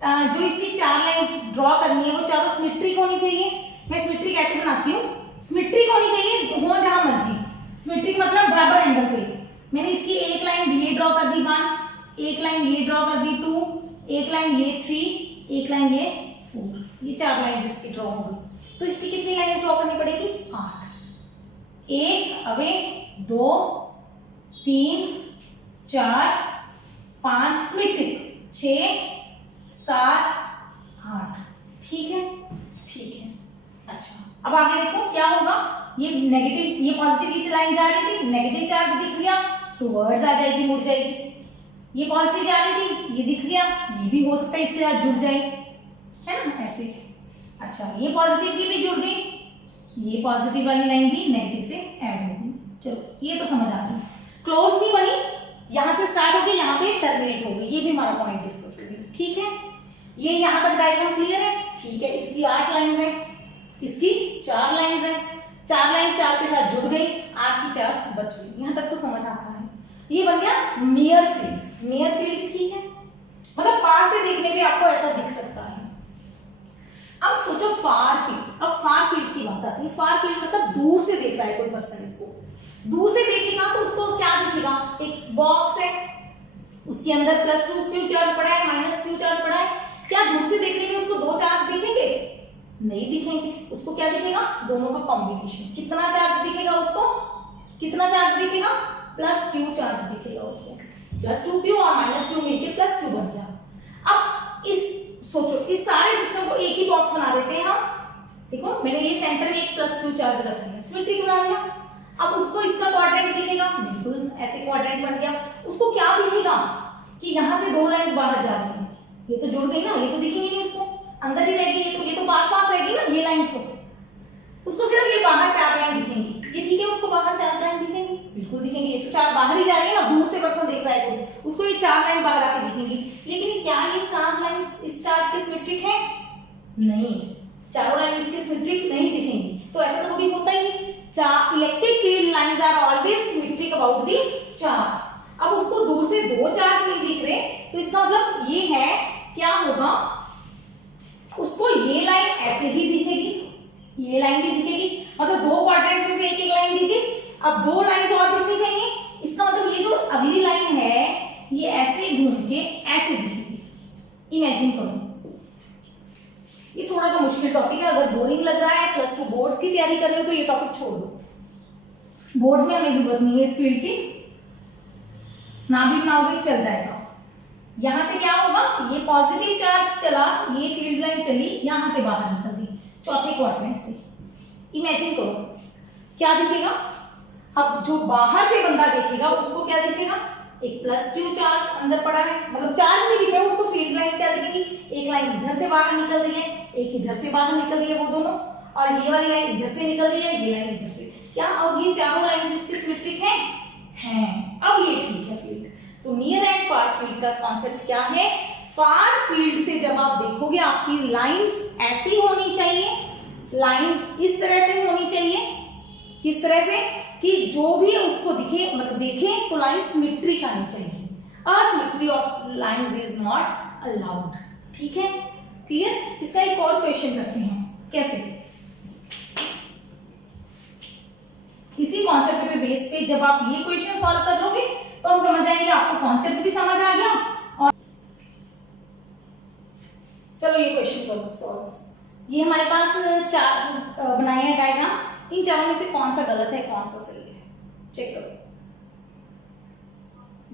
जो इसकी 4 लाइंस ड्रॉ करनी है वो चारों सिमेट्रिक होनी चाहिए। मैं सिमेट्रिक कैसे बनाती हूँ, सिमेट्रिक होनी चाहिए हो जहां मर्जी, सिमेट्रिक मतलब बराबर एंगल पे। मैंने इसकी एक लाइन ये ड्रॉ कर दी 1, एक लाइन ये ड्रॉ कर दी 2, एक लाइन ये 3, एक लाइन ये 4, ये 4 लाइंस इसकी ड्रॉ हो गई। तो इसकी कितनी लाइंस ड्रॉ करनी पड़ेगी, 8, 1 अवे 2 3 4 5 सिमेट्रिक, 6 7 8, ठीक है ठीक है। अच्छा अब आगे देखो क्या होगा, ये नेगेटिव ये पॉजिटिव की लाइन जा रही थी, नेगेटिव चार्ज दिख गया टुवर्ड्स आ जाएगी, मुड़ जाएगी। ये पॉजिटिव जा रही थी, ये दिख गया, ये भी हो सकता है इसके साथ जुड़ जाए, है ना ऐसे। अच्छा ये पॉजिटिव की भी जुड़ गई, ये पॉजिटिव वाली लाइन भी नेगेटिव से ऐड हो गई। चलो ये तो समझ आ गई, क्लोज नहीं बनी, यहां से स्टार्ट होगी यहाँ पे टर्मिनेट हो गई, ये भी हमारा पॉइंट डिस्कस हो गया, ठीक है। ये यहां तक डायग्राम क्लियर है, ठीक है। इसकी 8 लाइंस है, इसकी 4 लाइंस है, 4 लाइंस 4 के साथ जुड़ गई, 8 की 4 बच गई, यहां तक तो समझ आता है। ये बन गया नियर फील्ड, नियर फील्ड ठीक है, मतलब पास से देखने पे आपको ऐसा दिख सकता है। अब सोचो फार फील्ड, अब फार फील्ड की बात आती है। फार फील्ड मतलब दूर से देख रहा है कोई पर्सन, इसको दूर से देखेगा तो उसको क्या दिखेगा, एक बॉक्स है उसके अंदर +2 क्यू चार्ज पड़ा है, -q चार्ज पड़ा है। क्या दूर से देखने में उसको 2 चार्ज दिखेंगे, नहीं दिखेंगे, उसको क्या दिखेगा, दोनों का कॉम्बिनेशन। कितना चार्ज दिखेगा उसको, कितना चार्ज दिखेगा, +q चार्ज दिखेगा उसको, +2q और -q मिलके +q बन गया। अब इस सोचो इस सारे सिस्टम को एक ही बॉक्स बना देते हैं हम। देखो मैंने ये सेंटर में एक +q चार्ज रख दिया, सिमेट्रिक बना दिया। अब उसको इसका क्वाड्रेंट दिखेगा, बिल्कुल ऐसे क्वाड्रेंट बन गया। उसको क्या दिखेगा कि यहाँ से 2 लाइंस बाहर जा रही हैं, ये तो जुड़ गई ना, ये तो दिखेंगी नहीं उसको, अंदर ही रहेगी, ये तो पास पास रहेगी ना ये लाइन से। उसको सिर्फ ये बाहर 4 लाइन दिखेंगी, ये ठीक है, उसको बाहर 4 लाइन दिखेंगी, बिल्कुल दिखेंगी। ये तो 4 बाहर ही जा रही है ना, दूर से पर्सन देख रहा है कोई, उसको ये 4 लाइन बाहर आती दिखेंगी। लेकिन क्या ये 4 लाइन इस चार्ज के सिमेट्रिक है, नहीं, चारों लाइन इसके सिमेट्रिक नहीं दिखेंगी। तो ऐसा तो कभी होता ही नहीं। Electric field lines are always symmetric about the charge. अब उसको दूर से 2 चार्ज नहीं दिख रहे, तो इसका मतलब ये है क्या होगा, उसको ये लाइन ऐसे ही दिखेगी, ये लाइन भी दिखेगी, मतलब 2 क्वाड्रेंट्स में से एक लाइन दिखी। अब 2 लाइंस और दिखनी चाहिए, इसका मतलब ये जो अगली लाइन है ये ऐसे घूम के ऐसे दिखेगी। इमेजिन करो, ये थोड़ा सा मुश्किल टॉपिक है, अगर बोरिंग लग रहा है +2 बोर्ड्स की तैयारी कर रहे हो तो ये टॉपिक छोड़ दो, बोर्ड्स में हमें जरूरत नहीं है इस फील्ड की, ना भी बनाओगे चल जाएगा। यहां से क्या होगा, ये पॉजिटिव चार्ज चला, ये फील्ड लाइन चली, यहां से बाहर निकल गई चौथे क्वाड्रेंट से। इमेजिन करो क्या दिखेगा, अब जो बाहर से बंदा देखेगा उसको क्या दिखेगा, एक +q चार्ज अंदर पड़ा है, मतलब चार्ज नहीं दिख रहा है उसको, फील्ड लाइंस क्या दिखेगी, एक लाइन इधर से बाहर निकल रही है, एक इधर से बाहर निकल रही है, वो दोनों, और ये वाली लाइन इधर से निकल रही है, ये लाइन इधर से। क्या अब ये चारों लाइंस इसके सिमेट्रिक हैं? अब ये ठीक है फील्ड। तो नियर एंड फार फील्ड का कॉन्सेप्ट क्या है, फार फील्ड से जब आप देखोगे आपकी लाइंस ऐसी होनी चाहिए, लाइंस इस तरह से होनी चाहिए, किस तरह से कि जो भी उसको दिखे, मतलब देखे तो लाइन सिमेट्रिक आनी चाहिए। Asymmetry of lines is not allowed, ठीक है, क्लियर। इसका एक और क्वेश्चन करते हैं, कैसे, इसी कॉन्सेप्ट पे बेस पे जब आप ये क्वेश्चन सॉल्व करोगे तो हम समझ आएंगे, आपको कॉन्सेप्ट भी समझ आ गया। और चलो ये क्वेश्चन करो सॉल्व। ये हमारे पास 4 बनाए हैं डायग्राम, इन चारों में से कौन सा गलत है कौन सा सही है, चेक करो।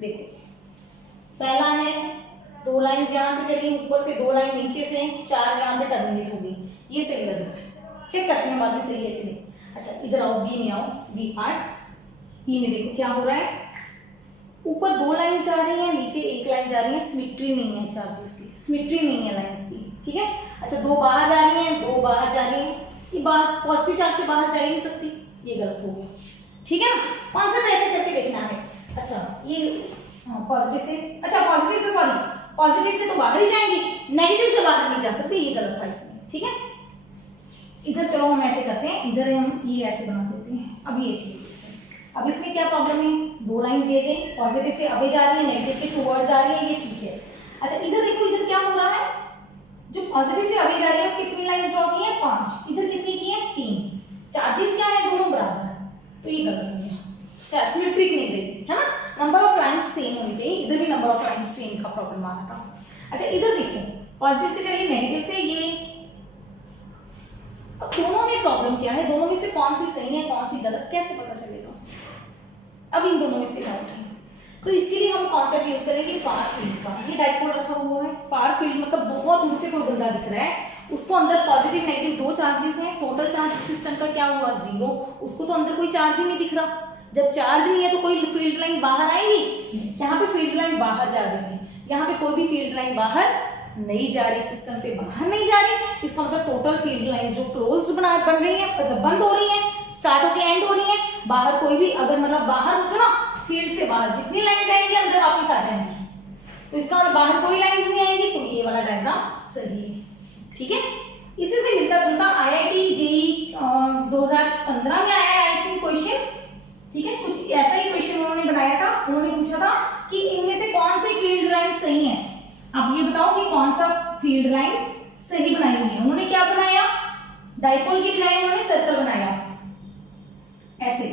देखो पहला है 2 लाइंस यहां से चली, ऊपर से 2 लाइन नीचे से, 4 यहाँ पे टर्मिनेट हो गई, ये सही लग रहा है, चेक करते हैं बाद में सही है कि नहीं। अच्छा इधर आओ, बी में आओ, बी पार्ट, बी में देखो क्या हो रहा है, ऊपर 2 लाइन जा रही है, नीचे 1 लाइन जा रही है, सिमेट्री नहीं है चार्जेस की, सिमेट्री नहीं है लाइंस की, ठीक है। अच्छा 2 बाहर जा रही हैं, 2 बाहर जा रही हैं, ये बाहर पॉजिटिव चार्ज से बाहर जा ही नहीं सकती, ये गलत हो गया, ठीक है ना। कॉन्सेप्ट ऐसे करके देखना है। अच्छा ये पॉजिटिव से, अच्छा पॉजिटिव से, सॉरी पॉजिटिव से तो बाहर ही जाएंगी, नेगेटिव से बाहर नहीं जा सकती, ये गलत था इसमें, ठीक है। इधर चलो हम ऐसे करते हैं, इधर हम ये ऐसे बना देते हैं। अब ये चीज अब इसमें क्या प्रॉब्लम है, 2 लाइन दिए गए, पॉजिटिव से अवे जा रही है, नेगेटिव के टुवर्ड्स जा रही है, ये ठीक है। अच्छा इधर देखो, इधर क्या हो रहा है, जो पॉजिटिव से अवे जा रही है कितनी लाइंस ड्रॉ की है, 5, इधर कितनी की है, 3। चार्जेस क्या है, दोनों बराबर है, तो ये गलत हो गया, सिमेट्रिक नहीं देगी, है ना। नंबर ऑफ लाइंस सेम होनी चाहिए, इधर भी नंबर ऑफ लाइंस सेम का प्रॉब्लम आ रहा था। अच्छा इधर देखो, पॉजिटिव से चलिए नेगेटिव से, ये अब दोनों में प्रॉब्लम क्या है, दोनों में से कौन सी सही है कौन सी गलत, कैसे पता चलेगा। अब इन दोनों में से डाउट है, तो इसके लिए हम कॉन्सेप्ट यूज करेंगे फार फील्ड का। ये डाइपोल रखा हुआ है, फार फील्ड मतलब बहुत दूर से कोई बंदा दिख रहा है, उसको अंदर पॉजिटिव नेगेटिव 2 चार्जेस हैं, टोटल चार्ज सिस्टम का क्या हुआ 0, उसको तो अंदर कोई चार्ज ही नहीं दिख रहा। जब चार्ज नहीं है तो कोई फील्ड लाइन बाहर आएगी, यहाँ पे फील्ड लाइन बाहर जा रही है, यहाँ पे कोई भी फील्ड लाइन बाहर नहीं जा रही, सिस्टम से बाहर नहीं जा रही, इसका मतलब टोटल फील्ड लाइन जो क्लोज्ड बन रही है, मतलब बंद हो रही है, स्टार्ट होके एंड हो रही है, बाहर कोई भी अगर मतलब बाहर होता ना, फील्ड से बाहर जितनी लाइन जाएंगी अंदर वापस आ जाएंगी, तो इसका मतलब बाहर कोई लाइंस नहीं आएंगी, तो ये वाला डायग्राम सही है, ठीक है। इसी से मिलता जुलता IIT JEE 2015 में आया आई थिंक क्वेश्चन, ठीक है, कुछ ऐसा ही क्वेश्चन उन्होंने बनाया था। उन्होंने पूछा था कि इनमें से कौन सी फील्ड लाइंस सही हैं, आप ये बताओ कि कौन सा फील्ड लाइंस सही बनाई हुई है। उन्होंने क्या बनाया, डाइपोल की बजाय उन्होंने सर्कल बनाया, ऐसे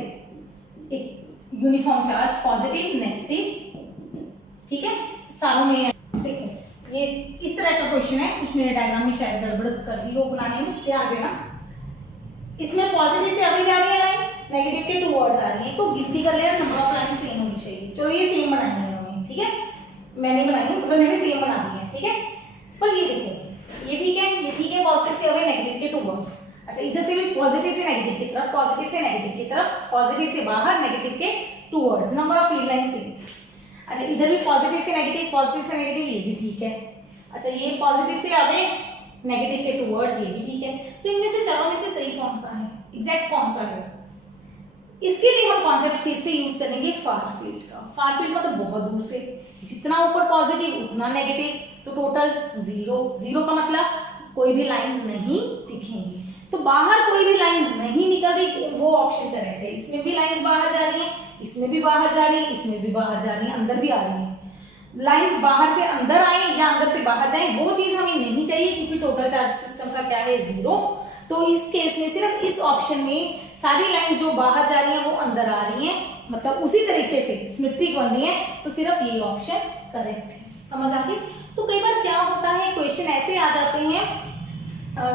एक यूनिफॉर्म चार्ज, पॉजिटिव नेगेटिव, ठीक है, सारों में। देखो ये इस तरह का क्वेश्चन है, कुछ मेरे डायग्राम में शायद गड़बड़ कर दी हो बनाने में, ध्यान देना। इसमें पॉजिटिव से अवे जा रही है लाइंस, नेगेटिव के टुवर्ड्स आ रही है, तो गिनती कर लेना, नंबर ऑफ लाइन सेम होनी चाहिए। चलो ये सेम बनाई है उन्होंने, ठीक है, मैंने बनाई है, मतलब मैंने सेम बना दी है, ठीक है। पर ये देखो, ये ठीक है, ये ठीक है, पॉजिटिव से अवे नेगेटिव के टुवर्ड्स। अच्छा इधर से भी पॉजिटिव से नेगेटिव की तरफ, पॉजिटिव से नेगेटिव की तरफ, पॉजिटिव से बाहर, नेगेटिव के towards, number of field line same. अच्छा इधर भी पॉजिटिव से नेगेटिव, पॉजिटिव से नेगेटिव, ये भी ठीक है। अच्छा ये पॉजिटिव से अवे, नेगेटिव के टुवर्ड्स, ये भी ठीक है। तो इनमें से चारों में से सही कौन सा है, एग्जैक्ट कौन सा है, इसके लिए हम कॉन्सेप्ट फिर से यूज करेंगे फार फील्ड का। फार फील्ड मतलब बहुत दूर से, जितना ऊपर पॉजिटिव उतना नेगेटिव, तो टोटल 0, 0 का मतलब कोई भी लाइंस नहीं दिखेंगी, तो बाहर कोई भी लाइंस नहीं निकल रही, वो ऑप्शन करेक्ट है। इसमें भी लाइंस बाहर जा रही है, इसमें भी बाहर जा रही है, इसमें भी बाहर जा रही है, अंदर भी आ रही है। लाइंस बाहर से अंदर आए या अंदर से बाहर जाए, वो चीज हमें नहीं चाहिए, क्योंकि टोटल चार्ज सिस्टम का क्या है 0। तो इस केस में सिर्फ इस ऑप्शन में सारी लाइंस जो बाहर जा रही हैं वो अंदर आ रही हैं, मतलब उसी तरीके से सिमेट्रिक बन रही है, तो सिर्फ ये ऑप्शन करेक्ट है। समझ आ गई। तो कई बार क्या होता है, क्वेश्चन ऐसे आ जाते हैं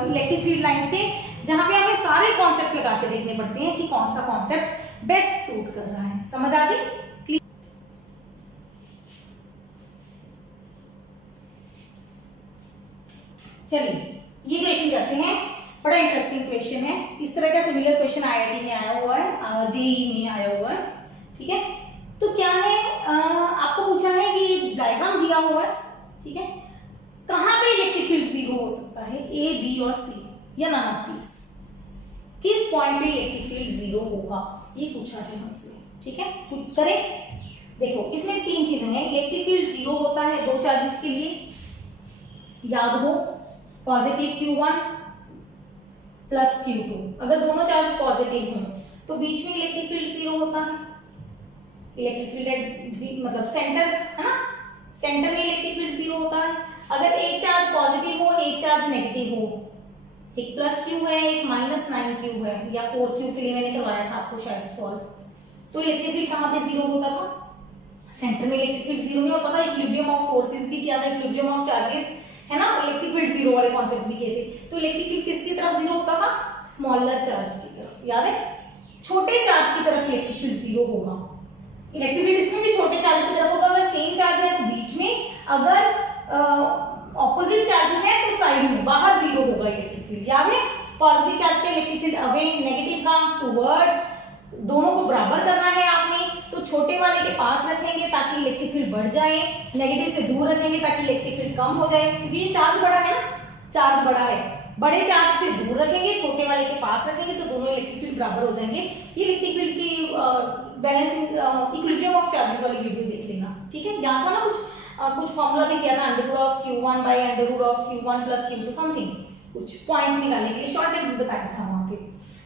इलेक्ट्रिक फील्ड लाइंस के, जहां पे हमें सारे कॉन्सेप्ट लगा के देखने पड़ते हैं कि कौन सा कॉन्सेप्ट बेस्ट सूट कर रहा है। समझ आ गई। चलिए ये क्वेश्चन करते हैं, बड़ा इंटरेस्टिंग क्वेश्चन है। इस तरह का सिमिलर क्वेश्चन IIT में आया हुआ है, JEE में आया हुआ है, ठीक है। तो क्या है, आपको पूछा है कि डायग्राम दिया हुआ है, ठीक है, कहाँ पे इलेक्ट्रिक फील्ड 0 हो सकता है, A, B और C या नन ऑफ दीस, किस पॉइंट पे इलेक्ट्रिक फील्ड 0 होगा, ये पूछा है हमसे, ठीक है। पुट करें, देखो इसमें 3 चीजें हैं। इलेक्ट्रिक फील्ड 0 होता है 2 चार्जेस के लिए, याद हो, पॉजिटिव Q1 प्लस Q2, अगर दोनों चार्ज पॉजिटिव हों तो बीच में इलेक्ट्रिक फील्ड 0 होता है। इलेक्ट्रिक फील्ड मतलब सेंटर है ना, सेंटर में इलेक्ट्रिक फील्ड 0 होता है। अगर एक चार्ज पॉजिटिव हो एक चार्ज नेगेटिव हो, एक प्लस Q है एक माइनस 9Q है, या 4Q के लिए मैंने करवाया था आपको शायद सॉल्व, तो इलेक्ट्रिक फील्ड कहाँ पे 0 होता था, सेंटर में इलेक्ट्रिक फील्ड 0 नहीं होता था। इक्विलिब्रियम ऑफ फोर्सेस भी किया था, इक्विलिब्रियम ऑफ चार्जेस है ना, इलेक्ट्रिक फील्ड 0 वाले कॉन्सेप्ट भी किए थे। तो इलेक्ट्रिक फील्ड किसकी तरफ 0 होता था, स्मॉलर चार्ज की तरफ, याद है, छोटे चार्ज की तरफ इलेक्ट्रिक फील्ड 0 होगा। इलेक्ट्रिक फील्ड इसमें भी छोटे चार्ज की तरफ होगा, अगर सेम चार्ज है तो बीच में, अगर ऑपोजिट चार्ज है तो साइड में, बाहर 0 होगा इलेक्ट्रिक फील्ड, याद है। पॉजिटिव चार्ज का इलेक्ट्रिक फील्ड अवे, नेगेटिव का टुवर्ड्स, दोनों को बराबर करना है आपने, तो छोटे वाले के पास रखेंगे ताकि ताकि इलेक्ट्रिक फील्ड बढ़ जाए, नेगेटिव से दूर रखेंगे ताकि इलेक्ट्रिक फील्ड कम हो जाए, क्योंकि ये चार्ज बड़ा है ना, चार्ज बड़ा है, बड़े चार्ज से दूर रखेंगे, छोटे वाले के पास रखेंगे तो दोनों इलेक्ट्रिक फील्ड बराबर हो जाएंगे। ये इलेक्ट्रिक फील्ड की बैलेंसिंग इक्विलिब्रियम ऑफ चार्जेस वाली वीडियो देख लेना, ठीक है। यहाँ था ना कुछ फॉर्मूला भी किया था, √Q1 by √Q1 plus Q2 something, कुछ पॉइंट निकालने के लिए शॉर्टकट भी बताया था वहां पे।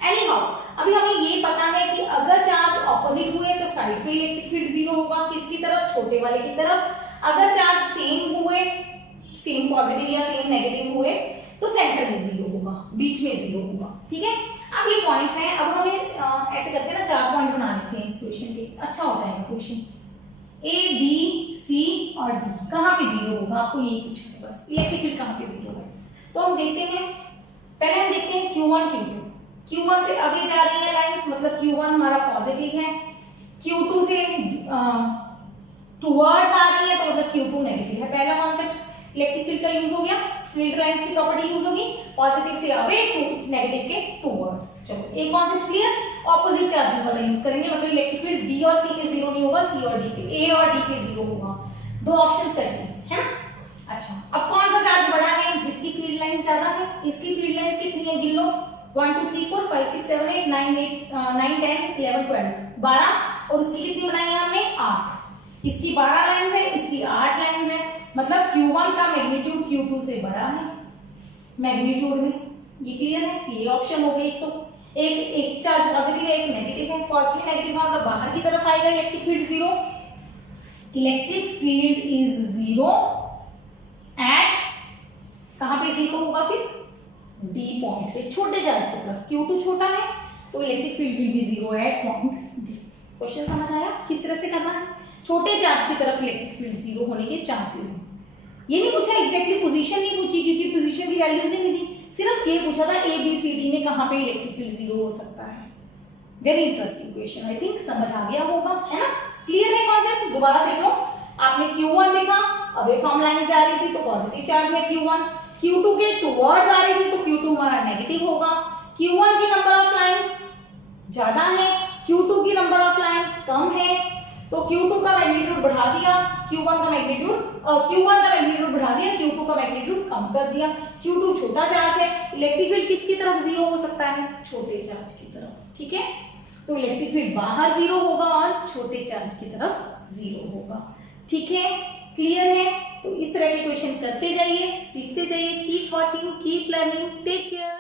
एनीहाउ अभी हमें ये पता है कि अगर चार्ज ऑपोजिट हुए तो साइड पे इलेक्ट्रिक फील्ड जीरो होगा, किसकी तरफ, छोटे वाले की तरफ। अगर चार्ज सेम हुए, सेम पॉजिटिव या सेम नेगेटिव हुए तो सेंटर में जीरो होगा, बीच में जीरो होगा, ठीक है। अब ये पॉइंट्स हैं, अब हमें ऐसे करते हैं ना, 4 पॉइंट बना लेते हैं इस क्वेश्चन के, अच्छा हो जाएगा क्वेश्चन। A, B, C और D कहाँ पे जीरो होगा, आपको यही पूछना है बस, इलेक्ट्रिक फील्ड कहाँ पे जीरो है। तो हम देखते हैं, पहले हम देखते हैं Q1 Q2। Q1 से अवे जा रही है लाइंस, मतलब Q1 हमारा पॉजिटिव है, Q2 से टुवर्ड्स आ रही है तो मतलब Q2 नेगेटिव है। पहला कॉन्सेप्ट इलेक्ट्रिक फील्ड का यूज हो गया, फील्ड लाइंस की प्रॉपर्टी यूज होगी, पॉजिटिव से अवे टू नेगेटिव के टुवर्ड्स। चलो एक कॉन्सेप्ट क्लियर। ऑपोजिट चार्जेस वाला यूज करेंगे, मतलब इलेक्ट्रिक फील्ड B और C पे जीरो नहीं होगा, C और D पे, A और D पे जीरो होगा। दो ऑप्शंस करते हैं, है ना। अच्छा अब कौन सा चार्ज बड़ा है, जिसकी फील्ड लाइंस ज्यादा है। इसकी फील्ड लाइंस कितनी है, गिन लो, 1 2 3 4 5 6 7 8 9 10 11 12 12, और उसकी कितनी बनाई है हमने, 8। इसकी 12 लाइंस है, इसकी 8 लाइंस है, मतलब Q1 का मैग्नीट्यूड Q2 से बड़ा है मैग्नीट्यूड में। ये क्लियर है, ये ऑप्शन हो गई। तो एक चार्ज पॉजिटिव है, एक नेगेटिव है। पॉजिटिव नेगेटिव का मतलब बाहर की तरफ आएगा electric field zero. Electric field is zero at, कहां पे जीरो होगा फिर, D पॉइंट पे, छोटे चार्ज की तरफ। Q2 छोटा है तो electric field will be zero at point D। Question समझ आया किस तरह से करना है। छोटे चार्ज की तरफ इलेक्ट्रिक फील्ड जीरो होने के चांसेस हैं। ये नहीं पूछा एग्जैक्टली पोजीशन नहीं पूछी, क्योंकि पोजीशन की वैल्यूज ही नहीं दी, सिर्फ ये पूछा था A B C D में कहां पे इलेक्ट्रिक फील्ड जीरो हो सकता है। Very interesting question, I think समझ आ गया होगा, है ना। क्लियर है कॉन्सेप्ट। दोबारा देख लो, आपने Q1 देखा, अवे फ्रॉम लाइन जा रही थी तो पॉजिटिव चार्ज है Q1, Q2 के टुवर्ड्स आ रही थी तो Q2 हमारा नेगेटिव होगा। Q1 की नंबर ऑफ लाइंस ज्यादा है, Q2 की नंबर ऑफ लाइंस कम है, तो Q2 का मैग्नीट्यूड बढ़ा दिया, Q1 का मैग्नीट्यूड बढ़ा दिया, Q2 का मैग्नीट्यूड कम कर दिया। Q2 छोटा चार्ज है, इलेक्ट्रिक फील्ड किसकी तरफ जीरो हो सकता है, छोटे चार्ज की तरफ, ठीक है। तो इलेक्ट्रिक फील्ड बाहर जीरो होगा और छोटे चार्ज की तरफ जीरो होगा, ठीक है। क्लियर है। तो इस तरह के क्वेश्चन करते जाइए, सीखते जाइए। Keep watching, keep learning, take care.